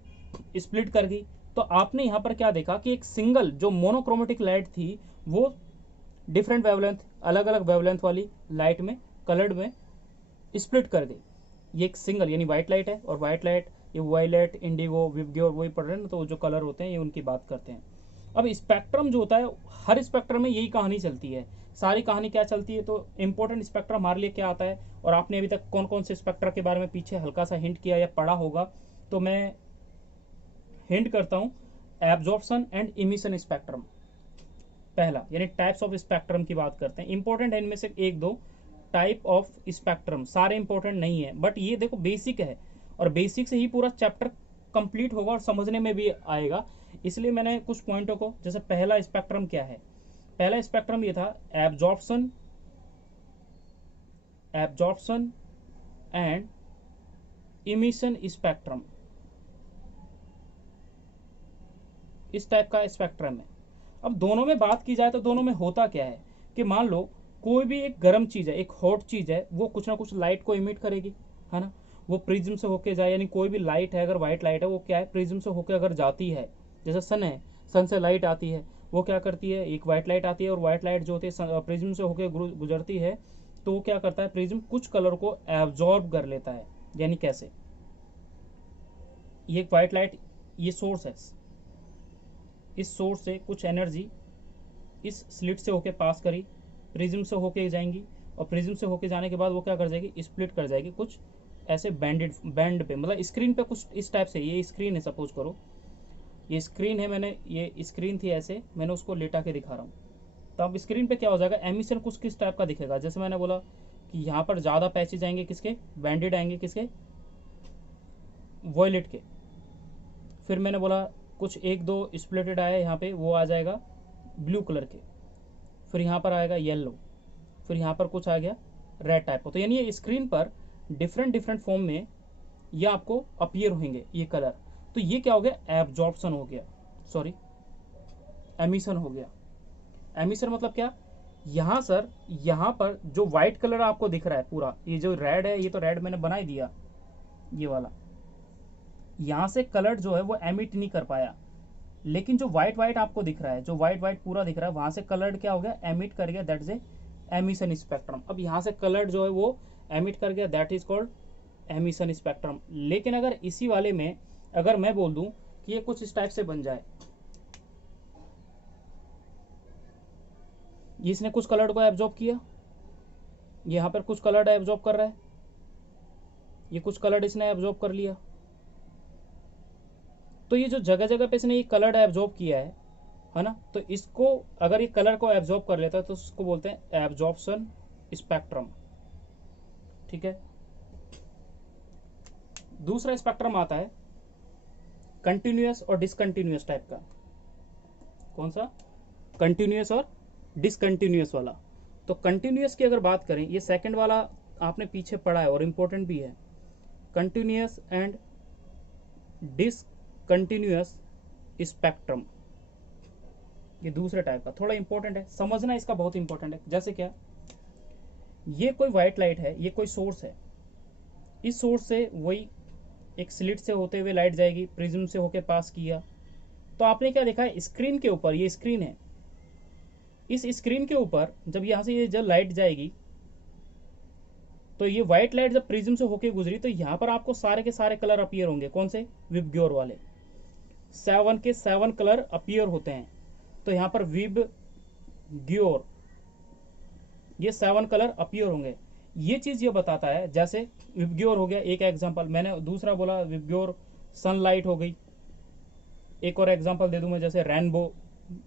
स्प्लिट कर गई। तो आपने यहाँ पर क्या देखा कि एक सिंगल जो मोनोक्रोमेटिक लाइट थी वो डिफरेंट वेवलेंथ, अलग अलग वेवलेंथ वाली लाइट में, कलर्ड में स्प्लिट कर दी। ये एक सिंगल यानी व्हाइट लाइट है, और व्हाइट लाइट ये वायलेट, इंडिगो, विबग्योर वही पढ़ रहे हैं ना, तो जो कलर होते हैं ये उनकी बात करते हैं। अब स्पेक्ट्रम जो होता है, हर स्पेक्ट्रम में यही कहानी चलती है। सारी कहानी क्या चलती है, तो इंपॉर्टेंट स्पेक्ट्रम हमारे लिए क्या आता है, और आपने अभी तक कौन कौन से स्पेक्ट्रा के बारे में पीछे हल्का सा हिंट किया या पढ़ा होगा, तो मैं हिंट करता हूँ। एब्जॉर्प्शन एंड इमिशन स्पेक्ट्रम पहला, यानी टाइप्स ऑफ स्पेक्ट्रम की बात करते हैं। इंपॉर्टेंट है इनमें से एक दो टाइप ऑफ स्पेक्ट्रम, सारे इंपॉर्टेंट नहीं है, बट ये देखो बेसिक है, और बेसिक से ही पूरा चैप्टर कंप्लीट होगा और समझने में भी आएगा। इसलिए मैंने कुछ पॉइंटों को, जैसे पहला स्पेक्ट्रम क्या है, पहला स्पेक्ट्रम ये था एब्जॉर्प्शन एंड इमिशन स्पेक्ट्रम। इस टाइप का स्पेक्ट्रम है। अब दोनों में बात की जाए तो दोनों में होता क्या है कि मान लो कोई भी एक गर्म चीज है, एक हॉट चीज है, वो कुछ ना कुछ लाइट को इमिट करेगी, है ना। वो प्रिज्म से होके जाए, यानी कोई भी लाइट है, अगर व्हाइट लाइट है, वो क्या है, प्रिज्म से होके अगर जाती है, जैसे सन है, सन से लाइट आती है, वो क्या करती है, एक व्हाइट लाइट आती है, और व्हाइट लाइट जो होती है प्रिज्म से होके गुजरती है, तो वो क्या करता है, प्रिज्म कुछ कलर को एब्जॉर्ब कर लेता है। यानी कैसे, ये व्हाइट लाइट, ये सोर्स है, इस सोर्स से कुछ एनर्जी इस स्लिट से होके पास करी, प्रिज्म से होके जाएंगी, और प्रिज्म से होके जाने के बाद वो क्या कर जाएगी, स्प्लिट कर जाएगी कुछ ऐसे बैंड पे, मतलब स्क्रीन पे कुछ इस टाइप से। ये स्क्रीन है, सपोज करो ये स्क्रीन है, मैंने ये स्क्रीन थी ऐसे, मैंने उसको लेटा के दिखा रहा हूँ। तो अब स्क्रीन पे क्या हो जाएगा, एमिशन कुछ किस टाइप का दिखेगा। जैसे मैंने बोला कि यहाँ पर ज़्यादा पैचेज आएंगे किसके, बैंडेड आएंगे किसके, वॉयलेट के। फिर मैंने बोला कुछ एक दो स्प्लिटेड आया यहाँ पे, वो आ जाएगा ब्लू कलर के। फिर यहाँ पर आएगा येलो, फिर यहाँ पर कुछ आ गया रेड टाइप का। तो यानी ये स्क्रीन पर डिफरेंट फॉर्म में ये आपको अपीयर होंगे ये कलर। तो ये क्या हो गया, एब्जॉर्प्शन हो गया, सॉरी एमिशन हो गया। एमिशन मतलब क्या, यहाँ सर यहाँ पर जो व्हाइट कलर आपको दिख रहा है पूरा, ये जो रेड है, ये तो रेड मैंने बना ही दिया, ये वाला, यहाँ से कलर जो है वो एमिट नहीं कर पाया, लेकिन जो व्हाइट आपको दिख रहा है, जो व्हाइट पूरा दिख रहा है, वहां से कलर्ड क्या हो गया, एमिट कर गया, that is A emission spectrum. अब यहाँ से कलर्ड जो है वो एमिट कर गया, that is called emission spectrum. लेकिन अगर इसी वाले में अगर मैं बोल दूं कि ये कुछ इस टाइप से बन जाए, इसने कुछ कलर को एब्जॉर्ब किया, यहाँ पर कुछ कलर एब्जॉर्ब कर रहा है, ये कुछ कलर इसने एब्जॉर्ब कर लिया। तो ये जो जगह जगह पे इसने ये कलर एब्जॉर्ब किया है ना, तो इसको अगर ये कलर को एब्जॉर्ब कर लेता है तो उसको बोलते हैं एब्जॉर्प्शन स्पेक्ट्रम। ठीक है, दूसरा स्पेक्ट्रम आता है कंटिन्यूअस और डिसकंटिन्यूअस टाइप का। कौन सा? कंटिन्यूअस और डिसकंटिन्यूअस वाला। तो कंटिन्यूअस की अगर बात करें, ये सेकंड वाला आपने पीछे पढ़ा है और इंपॉर्टेंट भी है, कंटिन्यूअस एंड डिसकंटिन्यूअस स्पेक्ट्रम, ये दूसरे टाइप का थोड़ा इंपॉर्टेंट है, समझना इसका बहुत इंपॉर्टेंट है। जैसे क्या, ये कोई व्हाइट लाइट है, ये कोई सोर्स है, इस सोर्स से वही एक स्लिट से होते हुए लाइट जाएगी, प्रिज्म से होके पास किया, तो आपने क्या देखा है, स्क्रीन के ऊपर, ये स्क्रीन है, इस स्क्रीन के ऊपर जब यहां से ये जब लाइट जाएगी, तो ये व्हाइट लाइट जब प्रिज्म से होके गुजरी, तो यहां पर आपको सारे के सारे कलर अपीयर होंगे। कौन से? विबग्योर वाले 7 के 7 कलर अपीयर होते हैं। तो यहां पर विबग्योर ये 7 कलर अपीयर होंगे। ये चीज ये बताता है, जैसे विबग्योर हो गया एक एग्जांपल, मैंने दूसरा बोला विबग्योर सनलाइट हो गई। एक और एग्जांपल दे दूं मैं, जैसे रेनबो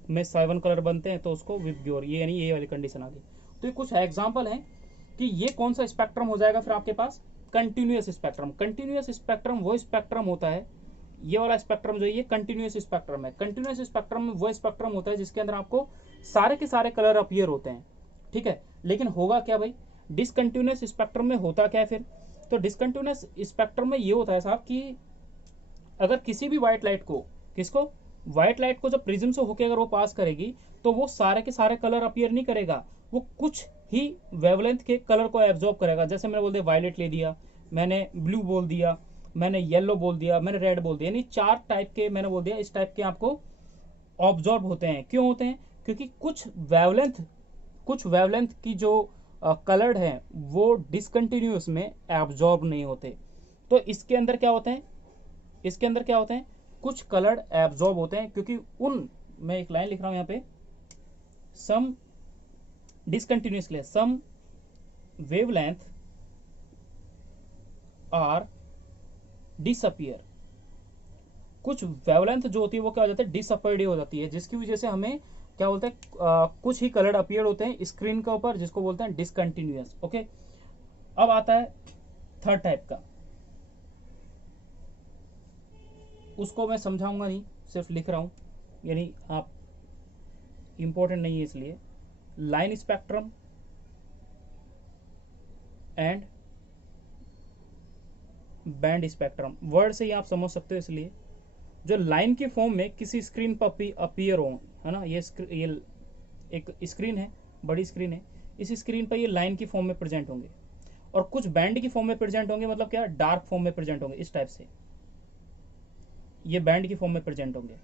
में 7 कलर बनते हैं तो उसको विबग्योर, ये यानी ये वाली कंडीशन आ गई। तो ये कुछ एग्जांपल हैं कि ये कौन सा स्पेक्ट्रम हो जाएगा फिर आपके पास, कंटिन्यूअस स्पेक्ट्रम। कंटिन्यूअस स्पेक्ट्रम वो स्पेक्ट्रम होता है, ये वाला स्पेक्ट्रम जो है ये कंटिन्यूअस स्पेक्ट्रम है। कंटिन्यूअस स्पेक्ट्रम में वो स्पेक्ट्रम होता है जिसके अंदर आपको सारे के सारे कलर अपीयर होते हैं। ठीक है, लेकिन होगा क्या भाई, डिसकंटिन्यूअस स्पेक्ट्रम में होता क्या है फिर? तो डिसकंटिन्यूअस स्पेक्ट्रम में ये होता है साहब कि अगर किसी भी व्हाइट लाइट को, किसको? व्हाइट लाइट को जब प्रिज्म से होकर अगर वो पास करेगी, तो वो सारे के सारे कलर अपीयर नहीं करेगा, वो कुछ ही वेवलेंथ के कलर को एब्जॉर्ब करेगा। जैसे मैंने बोल दिया वायलेट ले दिया, मैंने ब्लू बोल दिया, मैंने येलो बोल दिया, मैंने रेड बोल दिया, यानी 4 टाइप के मैंने बोल दिया, इस टाइप के आपको ऑब्जॉर्ब होते हैं। क्यों होते हैं? क्योंकि कुछ वेवलेंथ की जो कलर्ड है वो डिसकंटिन्यूअस में एब्जॉर्ब नहीं होते। तो इसके अंदर क्या होते हैं, इसके अंदर क्या होते हैं, कुछ कलर्ड एब्जॉर्ब होते हैं, क्योंकि उन, मैं एक लाइन लिख रहा हूं यहां पे, सम डिसकंटिन्यूअस के लिए सम वेवलेंथ आर डिसअपियर। कुछ वेवलेंथ जो होती है वो क्या हो जाता है, डिसअपियर्ड हो जाती है, जिसकी वजह से हमें क्या बोलते हैं, कुछ ही कलर अपीयर होते हैं स्क्रीन के ऊपर, जिसको बोलते हैं डिसकंटिन्यूअस। ओके, अब आता है थर्ड टाइप का, उसको मैं समझाऊंगा नहीं, सिर्फ लिख रहा हूं, यानी आप इंपॉर्टेंट नहीं है इसलिए। Line spectrum and band spectrum, word से ही आप समझ सकते हो, इसलिए जो लाइन की फॉर्म में किसी स्क्रीन पर अपीयर हो, है ना, ये एक स्क्रीन है, बड़ी स्क्रीन है, इस स्क्रीन पर ये लाइन की फॉर्म में प्रेजेंट होंगे, और कुछ बैंड की फॉर्म में प्रेजेंट होंगे, मतलब क्या, डार्क फॉर्म में प्रेजेंट होंगे, इस टाइप से ये बैंड की फॉर्म में प्रेजेंट होंगे।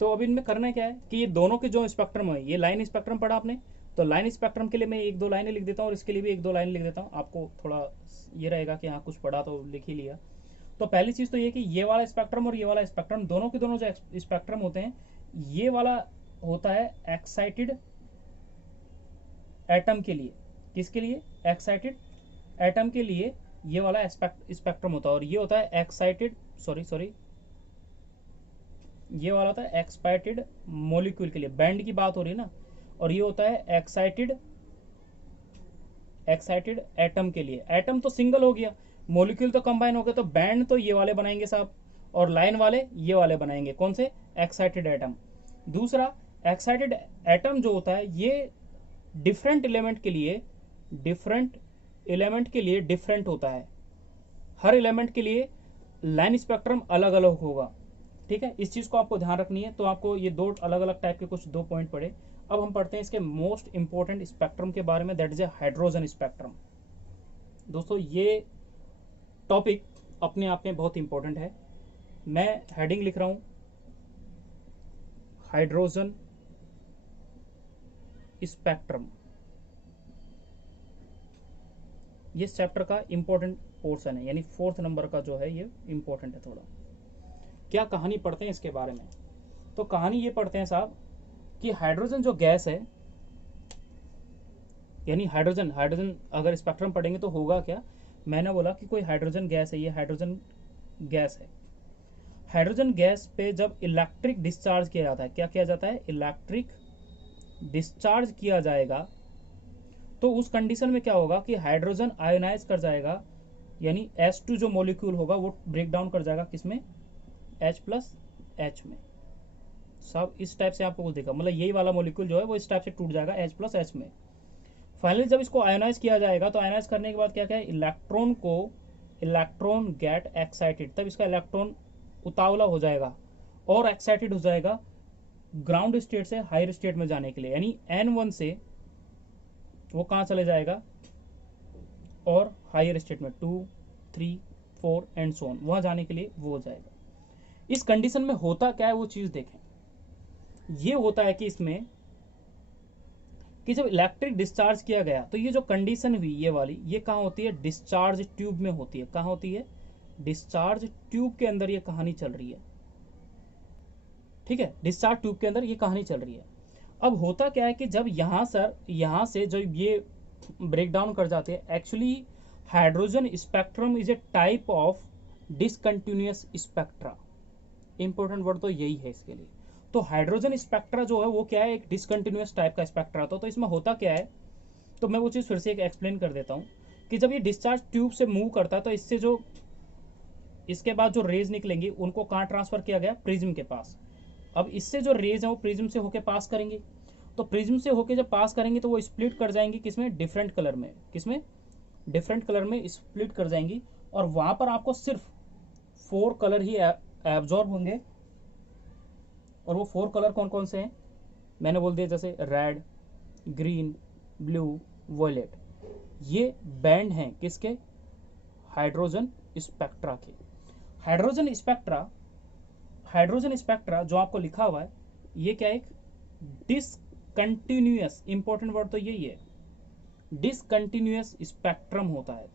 तो अब इनमें करना क्या है कि ये दोनों के जो स्पेक्ट्रम है, ये लाइन स्पेक्ट्रम पढ़ा आपने, तो लाइन स्पेक्ट्रम के लिए मैं 1-2 लाइनें लिख देता हूँ और इसके लिए भी 1-2 लाइन लिख देता हूँ, आपको थोड़ा ये रहेगा कि हाँ कुछ पढ़ा तो लिख ही लिया। तो पहली चीज तो ये कि ये वाला स्पेक्ट्रम और ये वाला स्पेक्ट्रम, दोनों के दोनों जो स्पेक्ट्रम होते हैं, ये वाला होता है एक्साइटेड एटम के लिए। किसके लिए? एक्साइटेड एटम के लिए ये वाला स्पेक्ट्रम होता है, और ये होता है एक्साइटेड, सॉरी ये वाला होता है एक्साइटेड मॉलिक्यूल के लिए, बैंड की बात हो रही है ना, और ये होता है एक्साइटेड एटम के लिए। एटम तो सिंगल हो गया, मॉलिक्यूल तो कंबाइन हो गया, तो बैंड तो ये वाले बनाएंगे साहब, और लाइन वाले ये वाले बनाएंगे। कौन से? Excited atom. दूसरा, एक्साइटेड एटम जो होता है ये डिफरेंट एलिमेंट के लिए डिफरेंट होता है, हर एलिमेंट के लिए लाइन स्पेक्ट्रम अलग अलग होगा। ठीक है, इस चीज को आपको ध्यान रखनी है। तो आपको ये 2 अलग अलग टाइप के कुछ 2 पॉइंट पड़े। अब हम पढ़ते हैं इसके मोस्ट इंपॉर्टेंट स्पेक्ट्रम के बारे में, that is A hydrogen spectrum. दोस्तों ये टॉपिक अपने आप में बहुत इंपॉर्टेंट है। मैं हेडिंग लिख रहा हूं, हाइड्रोजन स्पेक्ट्रम। ये चैप्टर का इंपॉर्टेंट पोर्शन है, यानी 4th नंबर का जो है ये इंपॉर्टेंट है थोड़ा। क्या कहानी पढ़ते हैं इसके बारे में? तो कहानी ये पढ़ते हैं साहब कि हाइड्रोजन जो गैस है, यानी हाइड्रोजन हाइड्रोजन अगर स्पेक्ट्रम पढ़ेंगे तो होगा क्या, मैंने बोला कि कोई हाइड्रोजन गैस है, ये हाइड्रोजन गैस है। हाइड्रोजन गैस पे जब इलेक्ट्रिक डिस्चार्ज किया जाता है, क्या किया जाता है, इलेक्ट्रिक डिस्चार्ज किया जाएगा, तो उस कंडीशन में क्या होगा कि हाइड्रोजन आयोनाइज कर जाएगा, यानी H2 जो मॉलिक्यूल होगा वो ब्रेक डाउन कर जाएगा किसमें, H+H में। सब इस टाइप से आपको कुछ देखा, मतलब यही वाला मॉलिक्यूल जो है वो इस टाइप से टूट जाएगा H+H में। फाइनली जब इसको आयोनाइज किया जाएगा तो आयोनाइज करने के बाद क्या क्या है, इलेक्ट्रॉन गेट एक्साइटेड, तब इसका इलेक्ट्रॉन उतावला हो जाएगा और एक्साइटेड हो जाएगा ग्राउंड स्टेट से हायर स्टेट में जाने के लिए, यानी N1 से वो कहाँ चले जाएगा और हायर स्टेट में 2, 3, 4 एंड सो ऑन, वहां जाने के लिए वो हो जाएगा। इस कंडीशन में होता क्या है वो चीज देखें। ये होता है कि इसमें कि जब इलेक्ट्रिक डिस्चार्ज किया गया तो ये जो कंडीशन हुई ये वाली, ये कहाँ होती है, डिस्चार्ज ट्यूब में होती है। कहाँ होती है, डिस्चार्ज ट्यूब के अंदर ये कहानी चल रही है। ठीक है, डिस्चार्ज ट्यूब के अंदर ये कहानी चल रही है। अब होता क्या है कि जब यहां से जब ये ब्रेक डाउन कर जाते हैं, actually hydrogen spectrum is a type of discontinuous spectra. Important word तो यही है इसके लिए। तो हाइड्रोजन स्पेक्ट्रा जो है वो क्या है, एक डिसकंटिन्यूअस टाइप का स्पेक्ट्रा था। तो इसमें होता क्या है, तो मैं वो चीज़ फिर से एक एक्सप्लेन कर देता हूँ कि जब ये डिस्चार्ज ट्यूब से मूव करता है तो इससे जो इसके बाद जो रेज निकलेंगी उनको कहाँ ट्रांसफर किया गया, प्रिज्म के पास। अब इससे जो रेज है वो प्रिज्म से होके पास करेंगे, तो प्रिज्म से होके जब पास करेंगे तो वो स्प्लिट कर जाएंगी किसमें, डिफरेंट कलर में। किसमें, डिफरेंट कलर में स्प्लिट कर जाएंगी, और वहां पर आपको सिर्फ 4 कलर ही एब्जॉर्ब होंगे। और वो 4 कलर कौन कौन से हैं, मैंने बोल दिया, जैसे रेड, ग्रीन, ब्लू, वॉयलेट। ये बैंड हैं किसके, हाइड्रोजन स्पेक्ट्रा के। हाइड्रोजन स्पेक्ट्रा जो आपको लिखा हुआ है ये क्या है, एक डिसकंटिन्यूअस, इंपॉर्टेंट वर्ड तो यही है, डिसकंटिन्यूअस स्पेक्ट्रम होता है।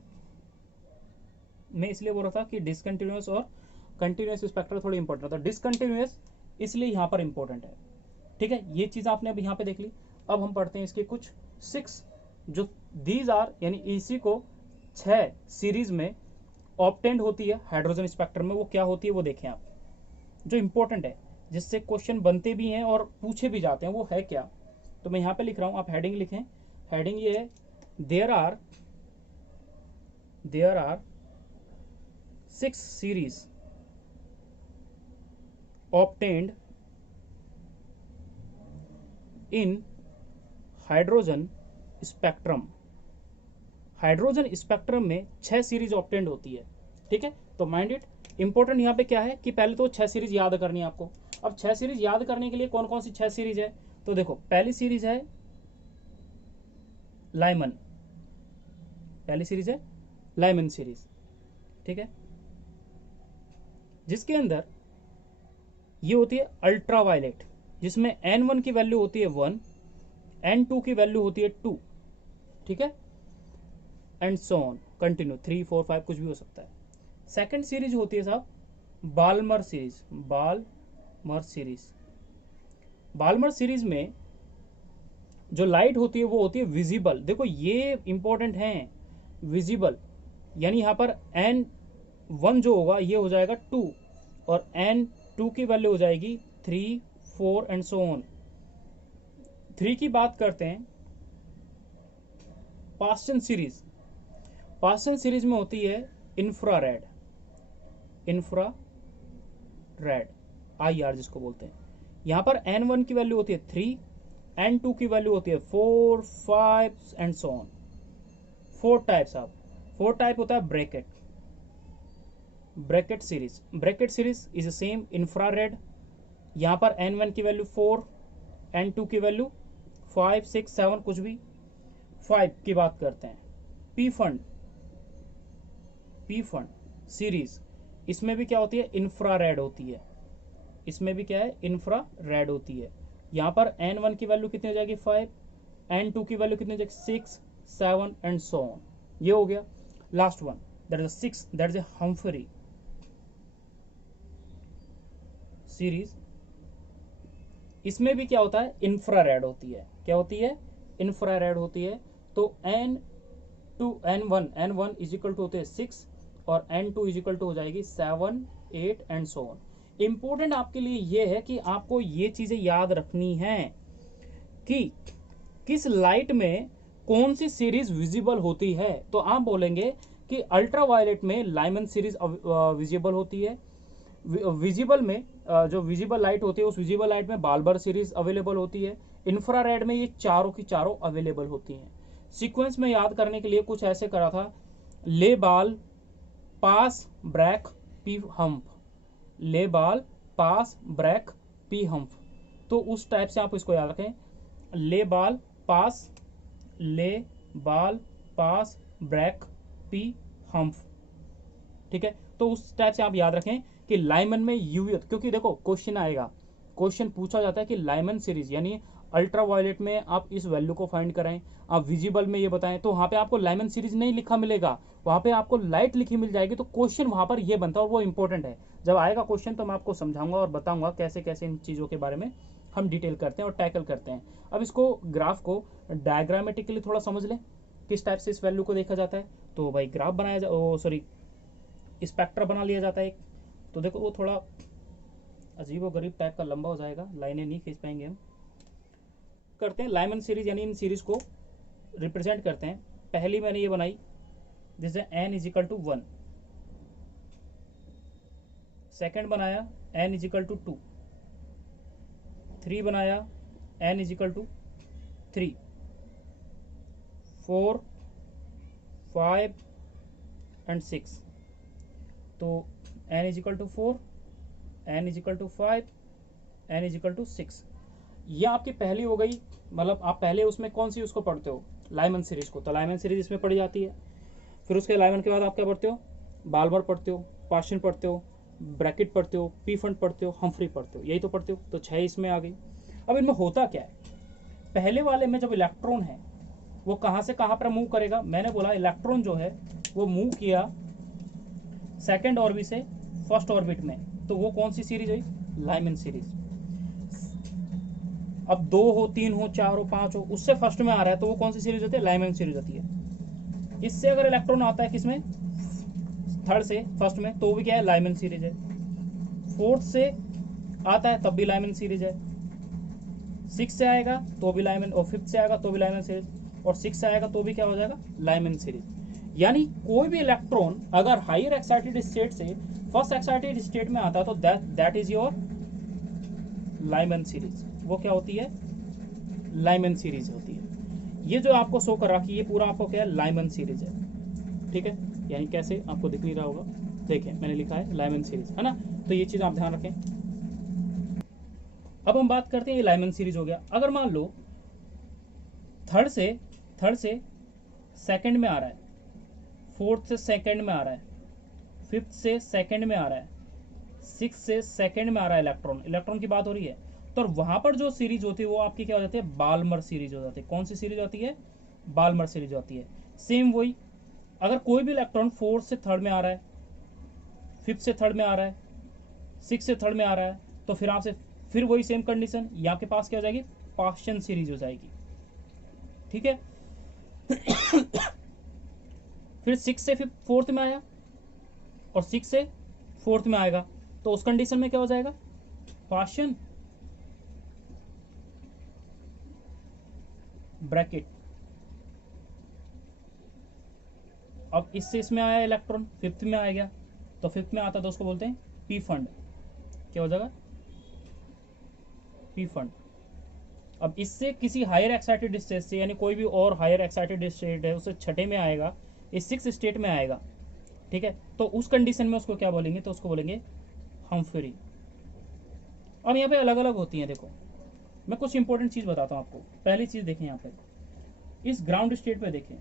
मैं इसलिए बोल रहा था कि डिसकंटिन्यूअस और कंटिन्यूअस स्पेक्ट्रम थोड़ी इंपॉर्टेंट होता है। डिसकंटिन्यूअस इसलिए यहां पर इंपॉर्टेंट है। ठीक है, ये चीज आपने अब यहां पे देख ली। अब हम पढ़ते हैं इसके कुछ 6 जो दीज आर, यानी इसी को 6 सीरीज में ऑब्टेंड होती है हाइड्रोजन स्पेक्ट्रम में। वो क्या होती है वो देखें आप, जो इंपॉर्टेंट है, जिससे क्वेश्चन बनते भी हैं और पूछे भी जाते हैं, वो है क्या। तो मैं यहां पे लिख रहा हूं, आप हेडिंग लिखें। हेडिंग ये है, there are 6 series obtained in hydrogen spectrum. Hydrogen spectrum में 6 सीरीज ऑब्टेंड होती है। ठीक है, तो माइंड इट, इंपॉर्टेंट यहां पे क्या है कि पहले तो 6 सीरीज याद करनी है आपको। अब 6 सीरीज याद करने के लिए कौन कौन सी 6 सीरीज है, तो देखो, पहली सीरीज है लाइमन, पहली सीरीज है लाइमन सीरीज। ठीक है, जिसके अंदर ये होती है अल्ट्रावायलेट, जिसमें N1 की वैल्यू होती है 1, N2 की वैल्यू होती है 2। ठीक है, एंड सो ऑन कंटिन्यू, 3, 4, 5 कुछ भी हो सकता है। सेकंड सीरीज होती है साहब बाल्मर सीरीज। बाल्मर सीरीज में जो लाइट होती है वो होती है विजिबल। देखो ये इंपॉर्टेंट है, विजिबल, यानी यहां पर N1 जो होगा ये हो जाएगा 2, और N2 की वैल्यू हो जाएगी 3, 4 एंड सो ऑन। 3 की बात करते हैं, पास्टन सीरीज में होती है इंफ्रारेड, IR जिसको बोलते हैं। यहां पर N1 की वैल्यू होती है 3, N2 की वैल्यू होती है 4, 5 एंड सो ऑन। 4 टाइप्स आप, 4 टाइप होता है Brackett series is same infrared. यहां पर N1 की वैल्यू 4, N2 की वैल्यू 5, 6, 7 कुछ भी। 5 की बात करते हैं, पी फंड सीरीज, इसमें भी क्या होती है, इंफ्रारेड होती है। इसमें भी क्या है, इंफ्रारेड होती है। यहां पर N1 की वैल्यू कितनी हो जाएगी 5, N2 की वैल्यू कितनी हो जाएगी 6, 7 एंड सो ऑन। ये हो गया। Last one that is 6, that is Humphry series. इसमें भी क्या होता है, इंफ्रारेड होती है। क्या होती है, इंफ्रारेड होती है। तो N1 इज इक्वल टू होते हैं 6 और N2 इज इक्वल टू हो जाएगी 7, 8 एंड सो ऑन। इंपॉर्टेंट आपके लिए ये है कि आपको ये चीजें याद रखनी है कि किस लाइट में कौन सी सीरीज विजिबल होती है। तो आप बोलेंगे कि अल्ट्रावायलेट में लाइमन सीरीज विजिबल होती है। विजिबल में जो विजिबल लाइट होती है उस विजिबल लाइट में बाल्बर सीरीज अवेलेबल होती है। इंफ्रारेड में ये चारों की चारों अवेलेबल होती हैं। सीक्वेंस में याद करने के लिए कुछ ऐसे करा था, ले बाल पास ब्रैक पी हम्प, ले बाल पास ब्रैक पी हम्प। तो उस टाइप से आप इसको याद रखें, ले बाल पास, ले बाल पास ब्रैक पी हम्प। ठीक है, तो उस टाइप से आप याद रखें कि लाइमन में यूवी, क्योंकि देखो क्वेश्चन आएगा, क्वेश्चन पूछा जाता है कि लाइमन सीरीज यानी अल्ट्रावायलेट में आप इस वैल्यू को फाइंड करें, आप विजिबल में ये बताएं, तो वहां पे आपको लाइमन सीरीज नहीं लिखा मिलेगा, वहां पे आपको लाइट लिखी मिल जाएगी। तो क्वेश्चन वहां पर ये बनता है और वो इंपॉर्टेंट है। जब आएगा क्वेश्चन तो मैं आपको समझाऊंगा और बताऊंगा कैसे कैसे इन चीजों के बारे में हम डिटेल करते हैं और टैकल करते हैं। अब इसको ग्राफ को डायग्रामेटिकली थोड़ा समझ लें, किस टाइप से इस वैल्यू को देखा जाता है। तो भाई ग्राफ बनाया स्पेक्ट्रा बना लिया जाता है एक। तो देखो वो थोड़ा अजीब व गरीब टाइप का लंबा हो जाएगा, लाइनें नहीं खींच पाएंगे हम। करते हैं लाइमन सीरीज यानी इन सीरीज को रिप्रेजेंट करते हैं। पहली मैंने ये बनाई, दिस है n is equal to 1। Second बनाया n इज इक्वल टू 2। 3 बनाया n is equal to 3। 4, 5 and 6। तो n is equal to 4, n is equal to 5, n is equal to 6। ये आपकी पहली हो गई, मतलब आप पहले उसमें कौन सी उसको पढ़ते हो, लाइमन सीरीज को। तो लाइमन सीरीज इसमें पढ़ी जाती है। फिर उसके लाइमन के बाद आप क्या पढ़ते हो, बाल्मर पढ़ते हो, पार्शियन पढ़ते हो, ब्रैकेट पढ़ते हो, पी फंड पढ़ते हो, हम्फ्री पढ़ते हो, यही तो पढ़ते हो। तो 6 इसमें आ गई। अब इनमें होता क्या है, पहले वाले में जब इलेक्ट्रॉन है वो कहाँ से कहाँ पर मूव करेगा। मैंने बोला इलेक्ट्रॉन जो है वो मूव किया सेकेंड ऑर्बिट से फर्स्ट ऑर्बिट में, तो वो कौन सी सीरीज हुई, लाइमन सीरीज। अब 2 हो, 3 हो, 4 हो, 5 हो, उससे फर्स्ट में आ रहा है तो वो कौन सी सीरीज होती है, लाइमन सीरीज होती है। इससे अगर इलेक्ट्रॉन आता है किसमें, थर्ड से फर्स्ट में, तो भी क्या है, लाइमन सीरीज है। फोर्थ से आता है तब भी लाइमन सीरीज है। 6 से आएगा तो भी लाइमन, और 5th से आएगा तो भी लाइमन सीरीज, और 6 से आएगा तो भी क्या हो जाएगा, लाइमन सीरीज। यानी कोई भी इलेक्ट्रॉन अगर हायर एक्साइटेड स्टेट से फर्स्ट एक्साइटेड स्टेट में आता है तो that is your Lyman series. वो क्या होती है, लाइमन सीरीज होती है। ये जो आपको शो कर रहा है ये पूरा आपको क्या है, लाइमन सीरीज है। ठीक है, यानी कैसे आपको दिख नहीं रहा होगा, देखें मैंने लिखा है लाइमन सीरीज, है ना। तो ये चीज आप ध्यान रखें। अब हम बात करते हैं, ये लाइमन सीरीज हो गया। अगर मान लो थर्ड से सेकंड में आ रहा है, फोर्थ से सेकंड में आ रहा है, 5th से सेकंड में आ रहा है, 6 से सेकंड में आ रहा है, इलेक्ट्रॉन की बात हो रही है, तो वहां पर जो सीरीज होती है वो आपकी क्या हो जाती है, बाल्मर सीरीज हो जाती है। कौन सी सीरीज होती है, बाल्मर सीरीज होती है। सेम वही, अगर कोई भी इलेक्ट्रॉन 4th से थर्ड में आ रहा है, 5th से थर्ड में आ रहा है, 6 से थर्ड में आ रहा है, तो फिर आपसे फिर वही सेम कंडीशन, ये आपके पास क्या हो जाएगी, पार्शियन सीरीज हो जाएगी। ठीक है फिर 6 से फिर 4th में आया और 6 से 4th में आएगा, तो उस कंडीशन में क्या हो जाएगा, पार्शियन ब्रैकेट। अब इससे इसमें आया इलेक्ट्रॉन, 5th में आ गया, तो 5th में आता तो उसको बोलते हैं पी फंड। क्या हो जाएगा, पी फंड। अब इससे किसी हायर एक्साइटेड स्टेट से, यानी कोई भी और हायर एक्साइटेड स्टेट है उससे छठे में आएगा, इस 6th स्टेट में आएगा। ठीक है, तो उस कंडीशन में उसको क्या बोलेंगे, तो उसको बोलेंगे हम्फ्री। अब यहाँ पे अलग अलग होती हैं। देखो मैं कुछ इंपॉर्टेंट चीज बताता हूँ आपको। पहली चीज देखें, यहाँ पे इस ग्राउंड स्टेट पे देखें,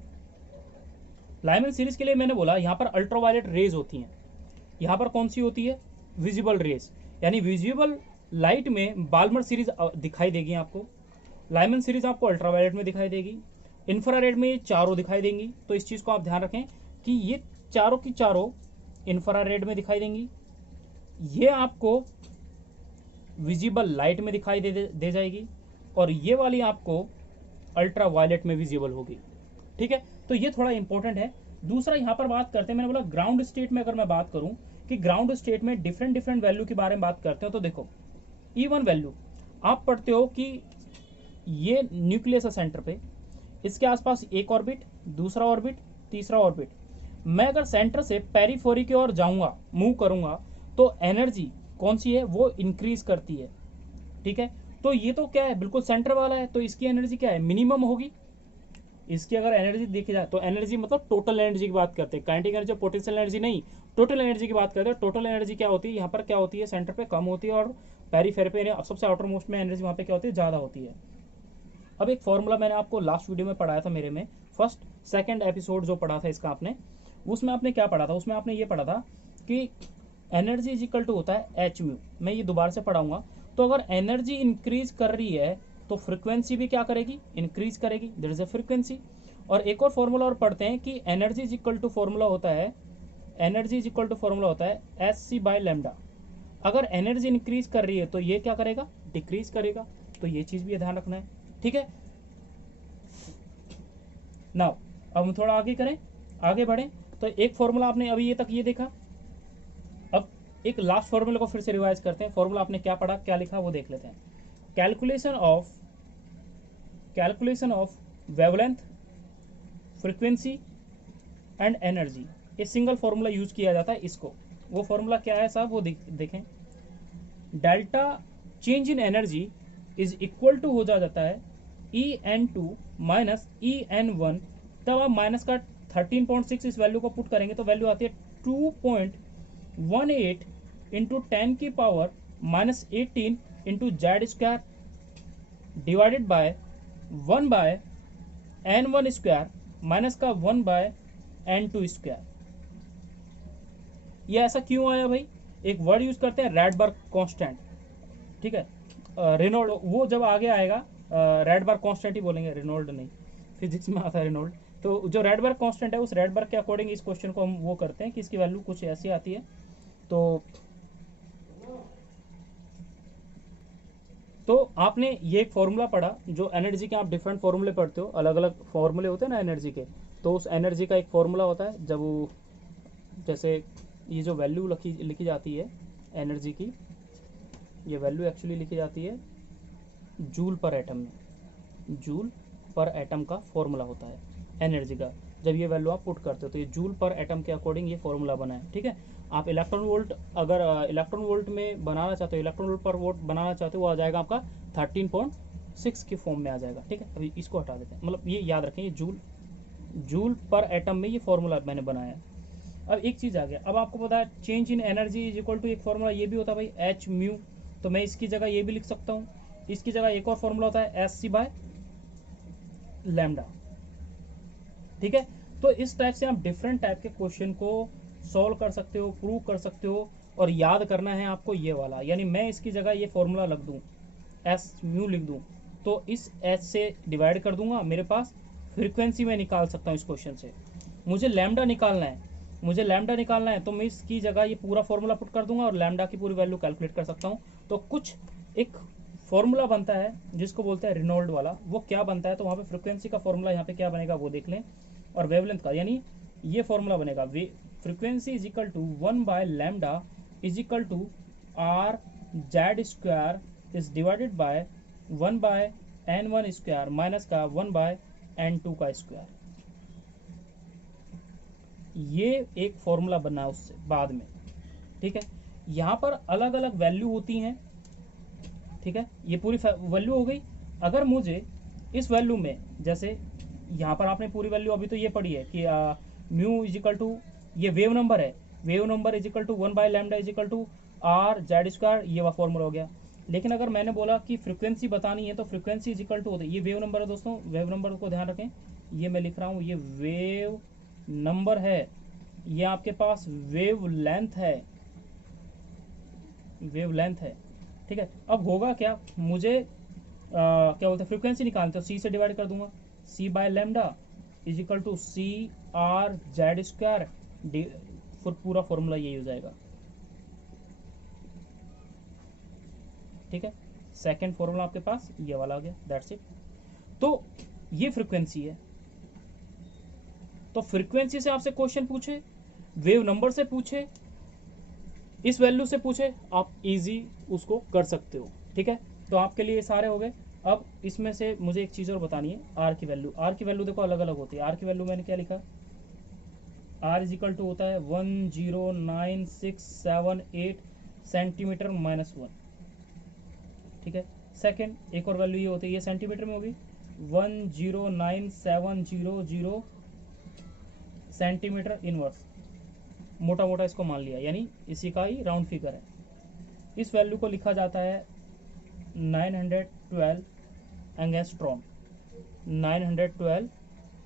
लाइमन सीरीज के लिए मैंने बोला यहाँ पर अल्ट्रावायलेट रेज होती हैं। यहाँ पर कौन सी होती है, विजिबल रेज, यानी विजिबल लाइट में बाल्मर सीरीज दिखाई देगी आपको, लाइमन सीरीज आपको अल्ट्रावायलेट में दिखाई देगी, इंफ्रारेड में ये चारों दिखाई देंगी। तो इस चीज को आप ध्यान रखें कि ये चारों की चारों इंफ्रारेड में दिखाई देंगी, ये आपको विजिबल लाइट में दिखाई दे जाएगी, और ये वाली आपको अल्ट्रा वायलेट में विजिबल होगी। ठीक है, तो ये थोड़ा इंपॉर्टेंट है। दूसरा यहां पर बात करते हैं, मैंने बोला ग्राउंड स्टेट में अगर मैं बात करूं कि ग्राउंड स्टेट में डिफरेंट डिफरेंट वैल्यू के बारे में बात करते हो, तो देखो E1 वैल्यू आप पढ़ते हो कि ये न्यूक्लियस है सेंटर पे, इसके आसपास एक ऑर्बिट, दूसरा ऑर्बिट, तीसरा ऑर्बिट। मैं अगर सेंटर से पेरिफेरी की ओर जाऊंगा, मूव करूंगा, तो एनर्जी कौन सी है, वो इंक्रीज करती है। ठीक है, तो ये तो क्या है, बिल्कुल सेंटर वाला है, तो इसकी एनर्जी क्या है, मिनिमम होगी। इसकी अगर एनर्जी देखी जाए तो एनर्जी मतलब टोटल एनर्जी की बात करते हैं, काइनेटिक एनर्जी, पोटेंशियल एनर्जी नहीं, टोटल एनर्जी की बात करते हैं। टोटल एनर्जी क्या होती है, यहाँ पर क्या होती है, सेंटर पे कम होती है, और पेरीफेरी पे सबसे आउटर मोस्ट में एनर्जी वहाँ पे क्या होती है, ज़्यादा होती है। अब एक फॉर्मूला मैंने आपको लास्ट वीडियो में पढ़ाया था, मेरे में फर्स्ट सेकंड एपिसोड जो पढ़ा था इसका आपने, उसमें आपने क्या पढ़ा था, उसमें आपने ये पढ़ा था कि एनर्जी इज इक्वल टू होता है एच म्यू। मैं ये दोबारा से पढ़ाऊंगा। तो अगर एनर्जी इंक्रीज कर रही है तो फ्रिक्वेंसी भी क्या करेगी, इंक्रीज करेगी, देयर इज अ फ्रिक्वेंसी। और एक और फॉर्मूला और पढ़ते हैं कि energy is equal to formula होता है, energy is equal to formula होता है एस सी बाय लेमडा। अगर एनर्जी इंक्रीज कर रही है तो ये क्या करेगा, डिक्रीज करेगा। तो ये चीज भी ध्यान रखना है। ठीक है, नाउ अब हम थोड़ा आगे करें, आगे बढ़ें। तो एक फॉर्मूला आपने अभी ये तक ये देखा, अब एक लास्ट फॉर्मूला को फिर से रिवाइज करते हैं। फॉर्मूला आपने क्या पढ़ा, क्या लिखा, वो देख लेते हैं। Calculation of wavelength, frequency and energy, ये सिंगल फॉर्मूला यूज किया जाता है इसको। वो फॉर्मूला क्या है साहब, वो देखें। Delta change in energy is equal to हो जाता है En2 माइनस En1। तब आप माइनस का 13.6 इस वैल्यू को पुट करेंगे तो वैल्यू आती है 2.18 इंटू 10 की power minus 18 into Z square divided by 1 by N1 square minus का 1 बाय N2 स्क्वायर। ये ऐसा क्यों आया भाई, एक वर्ड यूज करते हैं रैडबर्ग कांस्टेंट। ठीक है, रेनॉल्ड, वो जब आगे आएगा रैडबर्ग कांस्टेंट ही बोलेंगे, रेनॉल्ड नहीं, फिजिक्स में आता है रेनॉल्ड। तो जो रैडबर्ग कांस्टेंट है, उस रैडबर्ग के अकॉर्डिंग इस क्वेश्चन को हम वो करते हैं कि इसकी वैल्यू कुछ ऐसी आती है। तो आपने ये एक फॉर्मूला पढ़ा, जो एनर्जी के आप डिफरेंट फॉर्मूले पढ़ते हो, अलग अलग फॉर्मूले होते हैं ना एनर्जी के। तो उस एनर्जी का एक फॉर्मूला होता है, जब वो जैसे ये जो वैल्यू लिखी जाती है एनर्जी की, ये वैल्यू एक्चुअली लिखी जाती है जूल पर एटम में। जूल पर एटम का फॉर्मूला होता है एनर्जी का, जब ये वैल्यू आप पुट करते हो तो ये जूल पर एटम के अकॉर्डिंग ये फॉर्मूला बना है। ठीक है, आप इलेक्ट्रॉन वोल्ट, अगर इलेक्ट्रॉन वोल्ट में बनाना चाहते हो, इलेक्ट्रॉन वोल्ट पर वोल्ट बनाना चाहते हो, वो आ जाएगा आपका 13.6 के फॉर्म में आ जाएगा। ठीक है, अभी इसको हटा देते हैं, मतलब ये याद रखें, ये जूल पर एटम में ये फॉर्मूला मैंने बनाया। अब एक चीज आ गया, अब आपको पता है change in energy is equal to एक फॉर्मूला ये भी होता है भाई एच म्यू। तो मैं इसकी जगह ये भी लिख सकता हूँ, इसकी जगह एक और फॉर्मूला होता है एस सी बाय लैम्डा। ठीक है, तो इस टाइप से आप डिफरेंट टाइप के क्वेश्चन को सॉल्व कर सकते हो, प्रूव कर सकते हो। और याद करना है आपको ये वाला, यानी मैं इसकी जगह ये फॉर्मूला रख दूं, एस म्यू लिख दूं, तो इस एच से डिवाइड कर दूंगा, मेरे पास फ्रीक्वेंसी में निकाल सकता हूँ इस क्वेश्चन से। मुझे लैम्डा निकालना है, तो मैं इसकी जगह ये पूरा फॉर्मूला पुट कर दूंगा और लैम्डा की पूरी वैल्यू कैलकुलेट कर सकता हूँ। तो कुछ एक फॉर्मूला बनता है जिसको बोलते हैं रिनॉल्ड वाला, वो क्या बनता है, तो वहाँ पे फ्रीक्वेंसी का फॉर्मूला यहाँ पे क्या बनेगा वो देख लें, और वेवलेंथ का, यानी ये फॉर्मूला बनेगा frequency is equal to 1 by lambda is equal to R Z square is divided by 1 by N1 square minus का 1 बाय N2 का स्क्वायर। ये एक फॉर्मूला बना उससे बाद में। ठीक है, यहाँ पर अलग अलग वैल्यू होती हैं। ठीक है, ये पूरी वैल्यू हो गई। अगर मुझे इस वैल्यू में, जैसे यहाँ पर आपने पूरी वैल्यू अभी तो ये पढ़ी है कि म्यू इज इक्वल टू, ये वेव नंबर है, wave number is equal to 1 by lambda is equal to R Z square, ये वह फॉर्मूला हो गया। लेकिन अगर मैंने बोला कि फ्रीक्वेंसी बतानी है, तो फ्रीक्वेंसी इज इक्वल टू होता है, ये वेव नंबर है दोस्तों, वेव नंबर को ध्यान रखें, ये मैं लिख रहा हूँ, ये वेव नंबर है, ये आपके पास वेव लेंथ है, वेव लेंथ है। ठीक है, अब होगा क्या, मुझे क्या बोलते हैं, फ्रीक्वेंसी निकालते हो, सी से डिवाइड कर दूंगा, C by lambda is equal to C R Z square फिर पूरा फॉर्मूला यही हो जाएगा, ठीक है। सेकंड फॉर्मूला आपके पास ये वाला आ गया, दैट्स इट। तो ये फ्रीक्वेंसी है। तो फ्रीक्वेंसी से आपसे क्वेश्चन पूछे, वेव नंबर से पूछे, इस वैल्यू से पूछे, आप इजी उसको कर सकते हो, ठीक है। तो आपके लिए सारे हो गए। अब इसमें से मुझे एक चीज़ और बतानी है, आर की वैल्यू। आर की वैल्यू देखो अलग अलग होती है। आर की वैल्यू मैंने क्या लिखा, आर इज इक्वल टू होता है 109,678 सेंटीमीटर माइनस 1, ठीक है। सेकंड एक और वैल्यू ये होती है, ये सेंटीमीटर में होगी, 109,700 सेंटीमीटर इनवर्स, मोटा मोटा इसको मान लिया, यानी इसी का ही राउंड फिगर है। इस वैल्यू को लिखा जाता है 912 एंगस्ट्रॉन। 912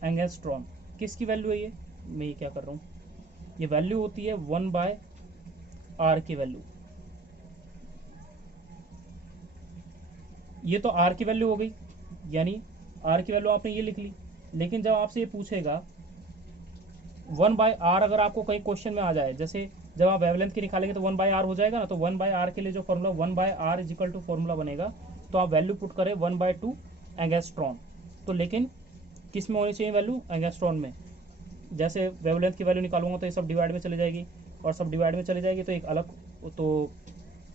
एंगस्ट्रॉन किसकी वैल्यू है ये, मैं ये क्या कर रहा हूँ, ये वैल्यू होती है 1/r की वैल्यू। ये तो r की वैल्यू हो गई, यानी r की वैल्यू आपने ये लिख ली। लेकिन जब आपसे ये पूछेगा 1/r, अगर आपको कहीं क्वेश्चन में आ जाए, जैसे जब आप वेवलेंथ की निकालेंगे तो 1/r हो जाएगा ना, तो 1/r के लिए जो formula 1/r is equal to formula बनेगा, तो आप वैल्यू पुट करें 1/2 एंगस्ट्रॉन। तो लेकिन किस में होनी चाहिए वैल्यू, एंगस्ट्रॉन में। जैसे वेवलेंथ की वैल्यू निकालूंगा तो ये सब डिवाइड में चली जाएगी, और सब डिवाइड में चली जाएगी, तो एक अलग, तो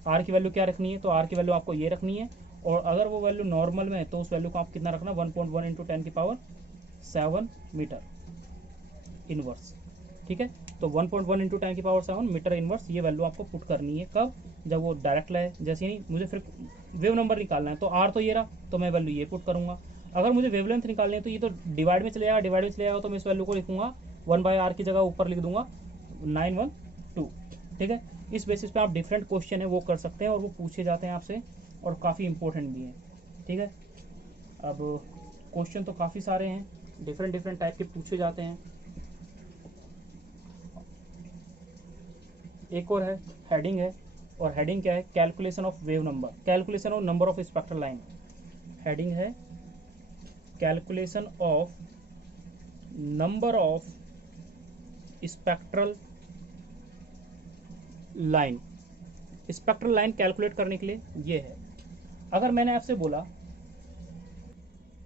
आर की वैल्यू क्या रखनी है, तो आर की वैल्यू आपको ये रखनी है। और अगर वो वैल्यू नॉर्मल में है तो उस वैल्यू को आप कितना रखना, 1.1 इंटू 10⁻7 मीटर इनवर्स, ठीक है। तो 1.1 इंटू 10⁻7 मीटर इनवर्स ये वैल्यू आपको पुट करनी है, कब, जब वो डायरेक्ट लाए। जैसे नहीं मुझे फिर वेव नंबर निकालना है, तो आर तो ये रहा, तो मैं वैल्यू ये पुट करूंगा। अगर मुझे वेवलेंथ निकालनी है तो ये तो डिवाइड में चले जाएगा, डिवाइड में चले जाएगा, तो मैं इस वैल्यू को लिखूंगा 1/r की जगह ऊपर लिख दूंगा 912, ठीक है। इस बेसिस पे आप डिफरेंट क्वेश्चन है वो कर सकते हैं, और वो पूछे जाते हैं आपसे, और काफ़ी इंपॉर्टेंट भी हैं, ठीक है। अब क्वेश्चन तो काफ़ी सारे हैं, डिफरेंट डिफरेंट टाइप के पूछे जाते हैं। एक और है, हेडिंग है, और हेडिंग क्या है, calculation of wave number, calculation of number of spectral line. Heading है calculation of number of spectral line. Spectral line calculate करने के लिए ये है। अगर मैंने आपसे बोला,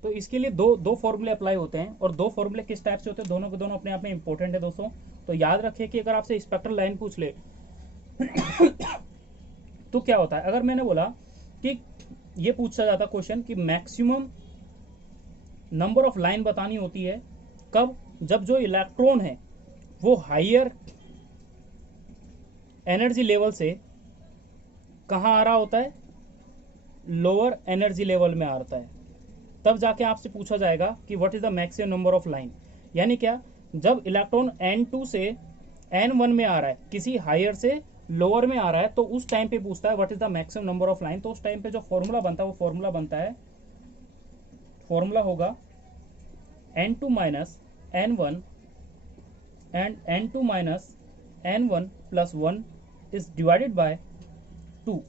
तो इसके लिए दो फॉर्मूले अप्लाई होते हैं, और दो फॉर्मूले किस टाइप से होते हैं, दोनों के दोनों अपने आप में इंपॉर्टेंट है दोस्तों। तो याद रखिए कि अगर आपसे स्पेक्ट्रल लाइन पूछ ले तो क्या होता है, अगर मैंने बोला कि ये पूछा जाता क्वेश्चन कि मैक्सिमम नंबर ऑफ लाइन बतानी होती है कब, जब जो इलेक्ट्रॉन है वो हायर एनर्जी लेवल से कहाँ आ रहा होता है, लोअर एनर्जी लेवल में आता है, तब जाके आपसे पूछा जाएगा कि what is the maximum number of line. यानी क्या, जब इलेक्ट्रॉन N2 से N1 में आ रहा है, किसी हायर से लोअर में आ रहा है, तो उस टाइम पे पूछता है what is the maximum number of line. तो उस टाइम पे जो फॉर्मूला बनता है वो फॉर्मूला बनता है, फॉर्मूला होगा N2 minus N1 and N2 minus N1 plus 1 is divided by 2।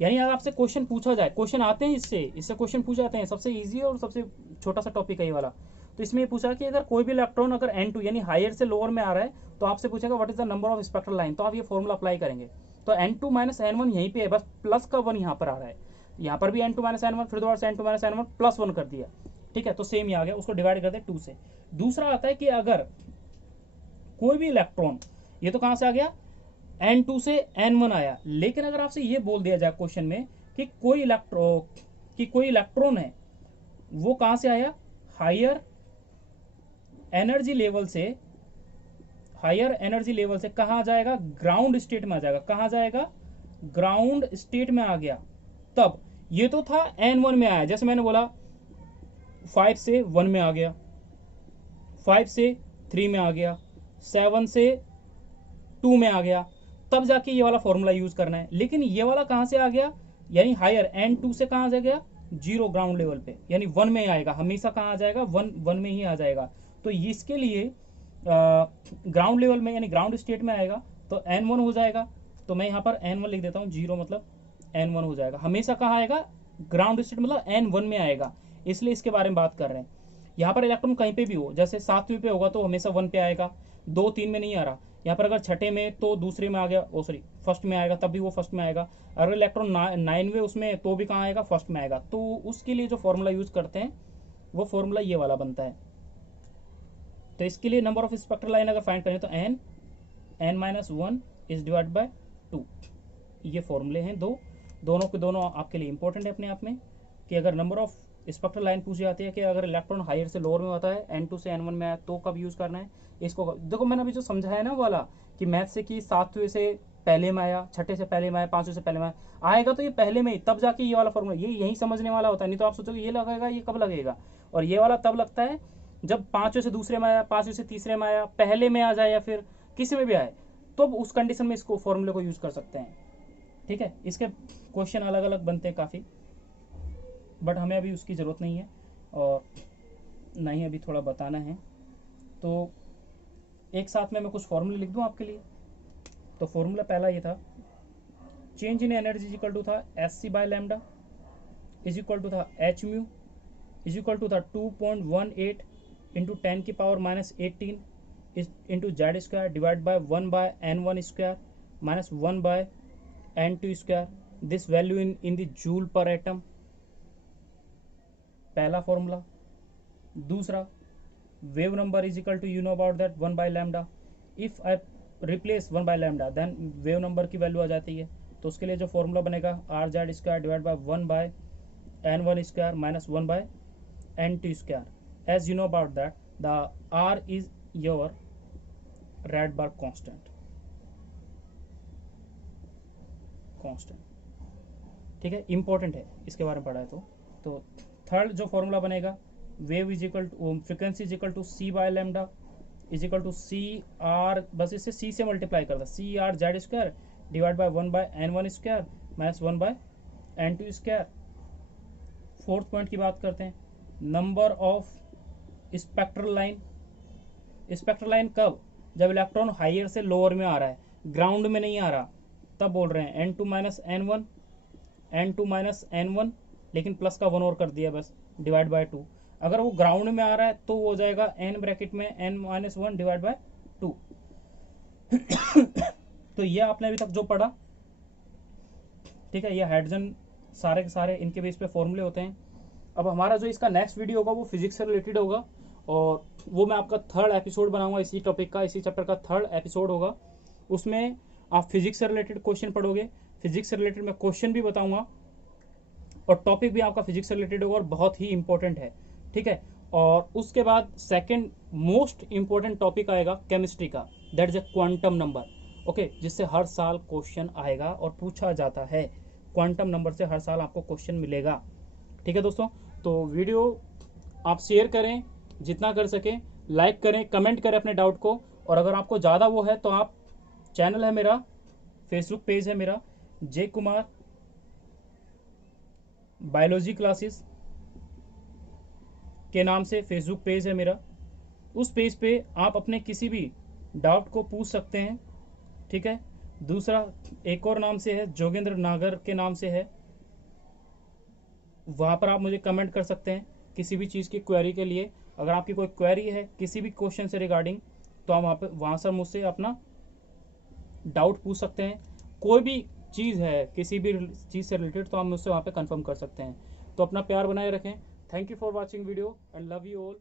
यानी अगर आपसे क्वेश्चन पूछा जाए, क्वेश्चन आते हैं इससे क्वेश्चन पूछे जाते हैं, सबसे इजी और सबसे छोटा सा टॉपिक है ये वाला। तो इसमें ये पूछा कि अगर कोई भी इलेक्ट्रॉन अगर N2 यानी हायर से लोअर में आ रहा है, तो आपसे पूछेगा what is the number of spectral line, तो आप ये फॉर्मूला अप्लाई करेंगे। तो N2 माइनस N1 यहीं पे है, बस प्लस का 1 यहाँ पर आ रहा है, यहाँ पर भी N2 माइनस N1, फिर दोबारा से N2 माइनस N1 प्लस 1 कर दिया, ठीक है। तो सेम ही आ गया, उसको डिवाइड कर दे 2 से। दूसरा आता है कि अगर कोई भी इलेक्ट्रॉन, ये तो कहाँ से आ गया, N2 से N1 आया, लेकिन अगर आपसे ये बोल दिया जाए क्वेश्चन में कि कोई इलेक्ट्रॉन है वो कहां से आया, हायर एनर्जी लेवल से कहां आ जाएगा, ग्राउंड स्टेट में आ जाएगा। कहां जाएगा, ग्राउंड स्टेट में आ गया। तब ये तो था N1 में आया, जैसे मैंने बोला 5 से 1 में आ गया, 5 से 3 में आ गया, 7 से 2 में आ गया, तब जाके ये वाला फॉर्मूला यूज करना है। लेकिन ये वाला कहां से आ गया, यानी हायर N2 से कहां आ गया, 0 ग्राउंड लेवल पे, यानी 1 में आएगा, हमेशा कहां आ जाएगा, 1 में ही आ जाएगा। तो इसके लिए ग्राउंड लेवल में यानी ग्राउंड स्टेट में आएगा तो N1 हो जाएगा। तो मैं यहाँ पर N1 लिख देता हूँ, 0 मतलब N1 हो जाएगा। हमेशा कहाँ आएगा, ग्राउंड स्टेट मतलब N1 में आएगा, इसलिए इसके बारे में बात कर रहे हैं। यहाँ पर इलेक्ट्रॉन कहीं पे भी हो, जैसे 7वें पे होगा तो हमेशा 1 पे आएगा, 2 3 में नहीं आ रहा। यहाँ पर अगर छठे में तो दूसरे में आ गया, ओ सॉरी फर्स्ट में आएगा, तब भी वो फर्स्ट में आएगा। अगर इलेक्ट्रॉन 9वें उसमें तो भी कहाँ आएगा, फर्स्ट में आएगा। तो उसके लिए जो फॉर्मूला यूज करते हैं वो फॉर्मूला ये वाला बनता है। तो इसके लिए नंबर ऑफ स्पेक्ट्रल लाइन अगर फाइंड करें तो n-1 इज डिवाइड बाय 2। ये फॉर्मूले हैं दोनों के दोनों आपके लिए इंपॉर्टेंट है अपने आप में, कि अगर नंबर ऑफ स्पेक्ट्रल लाइन पूछी जाती है कि अगर इलेक्ट्रॉन हायर से लोअर में होता है, n2 से n1 में आया तो कब यूज करना है इसको। देखो मैंने अभी जो समझाया ना वाला कि मैथ से कि 7वें से पहले में आया, छठे से पहले में आया, 5वें से पहले में आएगा तो ये पहले में ही, तब जाके ये वाला फॉर्मूला ये यही समझने वाला होता है। नहीं तो आप सोचोगे ये लगेगा, ये कब लगेगा, और ये वाला तब लगता है जब 5वें से दूसरे में आया, 5वें से तीसरे में आया, पहले में आ जाए या फिर किसी में भी आए, तो उस कंडीशन में इसको फॉर्मूले को यूज कर सकते हैं। ठीक है, इसके क्वेश्चन अलग अलग बनते हैं काफ़ी, बट हमें अभी उसकी ज़रूरत नहीं है और ना ही अभी थोड़ा बताना है। तो एक साथ में मैं कुछ फॉर्मूले लिख दूं आपके लिए। तो फॉर्मूला पहला ये था, change in energy is equal to था Sc by lambda is equal to था h mu is equal to था 2.18 इंटू 10 की power -18 into Z square divide by 1 by n1 square minus 1 by n2 square, this value in the joule per atom, पहला formula. दूसरा, wave number is equal to, you know about that 1 by lambda, if I replace 1 by lambda then wave number की value आ जाती है। तो उसके लिए जो फॉर्मूला बनेगा R Z square divide by 1 by n1 square minus 1 by n2 square. As you know about that the R is your Rydberg constant, ठीक है, इंपॉर्टेंट है, इसके बारे में पढ़ा है। तो थर्ड जो फॉर्मूला बनेगा, wave is equal to frequency is equal to C by lambda is equal to C R, बस इसे सी से मल्टीप्लाई करता, C R Z square divide by 1 by n1 square minus 1 by n2 square. Fourth point की बात करते हैं, number of spectral line. Spectral line कब, जब इलेक्ट्रॉन हायर से लोअर में आ रहा है, ग्राउंड में नहीं आ रहा, तब बोल रहे हैं n2 minus n1, n2 minus n1, लेकिन प्लस का 1 और कर दिया बस, डिवाइड बाय 2। अगर वो ग्राउंड में आ रहा है तो वो हो जाएगा n ब्रैकेट में n माइनस 1 डिवाइड बाय 2। तो ये आपने अभी तक जो पढ़ा, ठीक है, ये हाइड्रोजन सारे के सारे इनके बेस पे फॉर्मूले होते हैं। अब हमारा जो इसका नेक्स्ट वीडियो होगा वो फिजिक्स से रिलेटेड होगा, और वो मैं आपका थर्ड एपिसोड बनाऊंगा इसी टॉपिक का, इसी चैप्टर का थर्ड एपिसोड होगा। उसमें आप फिजिक्स से रिलेटेड क्वेश्चन पढ़ोगे, फिजिक्स से रिलेटेड मैं क्वेश्चन भी बताऊंगा, और टॉपिक भी आपका फिजिक्स से रिलेटेड होगा और बहुत ही इंपॉर्टेंट है, ठीक है। और उसके बाद सेकंड मोस्ट इंपॉर्टेंट टॉपिक आएगा केमिस्ट्री का, that is a quantum number, okay, जिससे हर साल क्वेश्चन आएगा और पूछा जाता है। क्वांटम नंबर से हर साल आपको क्वेश्चन मिलेगा, ठीक है दोस्तों। तो वीडियो आप शेयर करें जितना कर सकें, लाइक करें, कमेंट करें अपने डाउट को, और अगर आपको ज़्यादा वो है तो आप, चैनल है मेरा, फेसबुक पेज है मेरा जे कुमार बायोलॉजी क्लासेस के नाम से फेसबुक पेज है मेरा, उस पेज पे आप अपने किसी भी डाउट को पूछ सकते हैं, ठीक है। दूसरा एक और नाम से है, जोगेंद्र नागर के नाम से है, वहाँ पर आप मुझे कमेंट कर सकते हैं किसी भी चीज़ की क्वेरी के लिए। अगर आपकी कोई क्वेरी है किसी भी क्वेश्चन से रिगार्डिंग, तो आप वहाँ से मुझसे अपना डाउट पूछ सकते हैं। कोई भी चीज़ है किसी भी चीज़ से रिलेटेड, तो आप मुझसे वहाँ पे कंफर्म कर सकते हैं। तो अपना प्यार बनाए रखें। Thank you for watching video and love you all.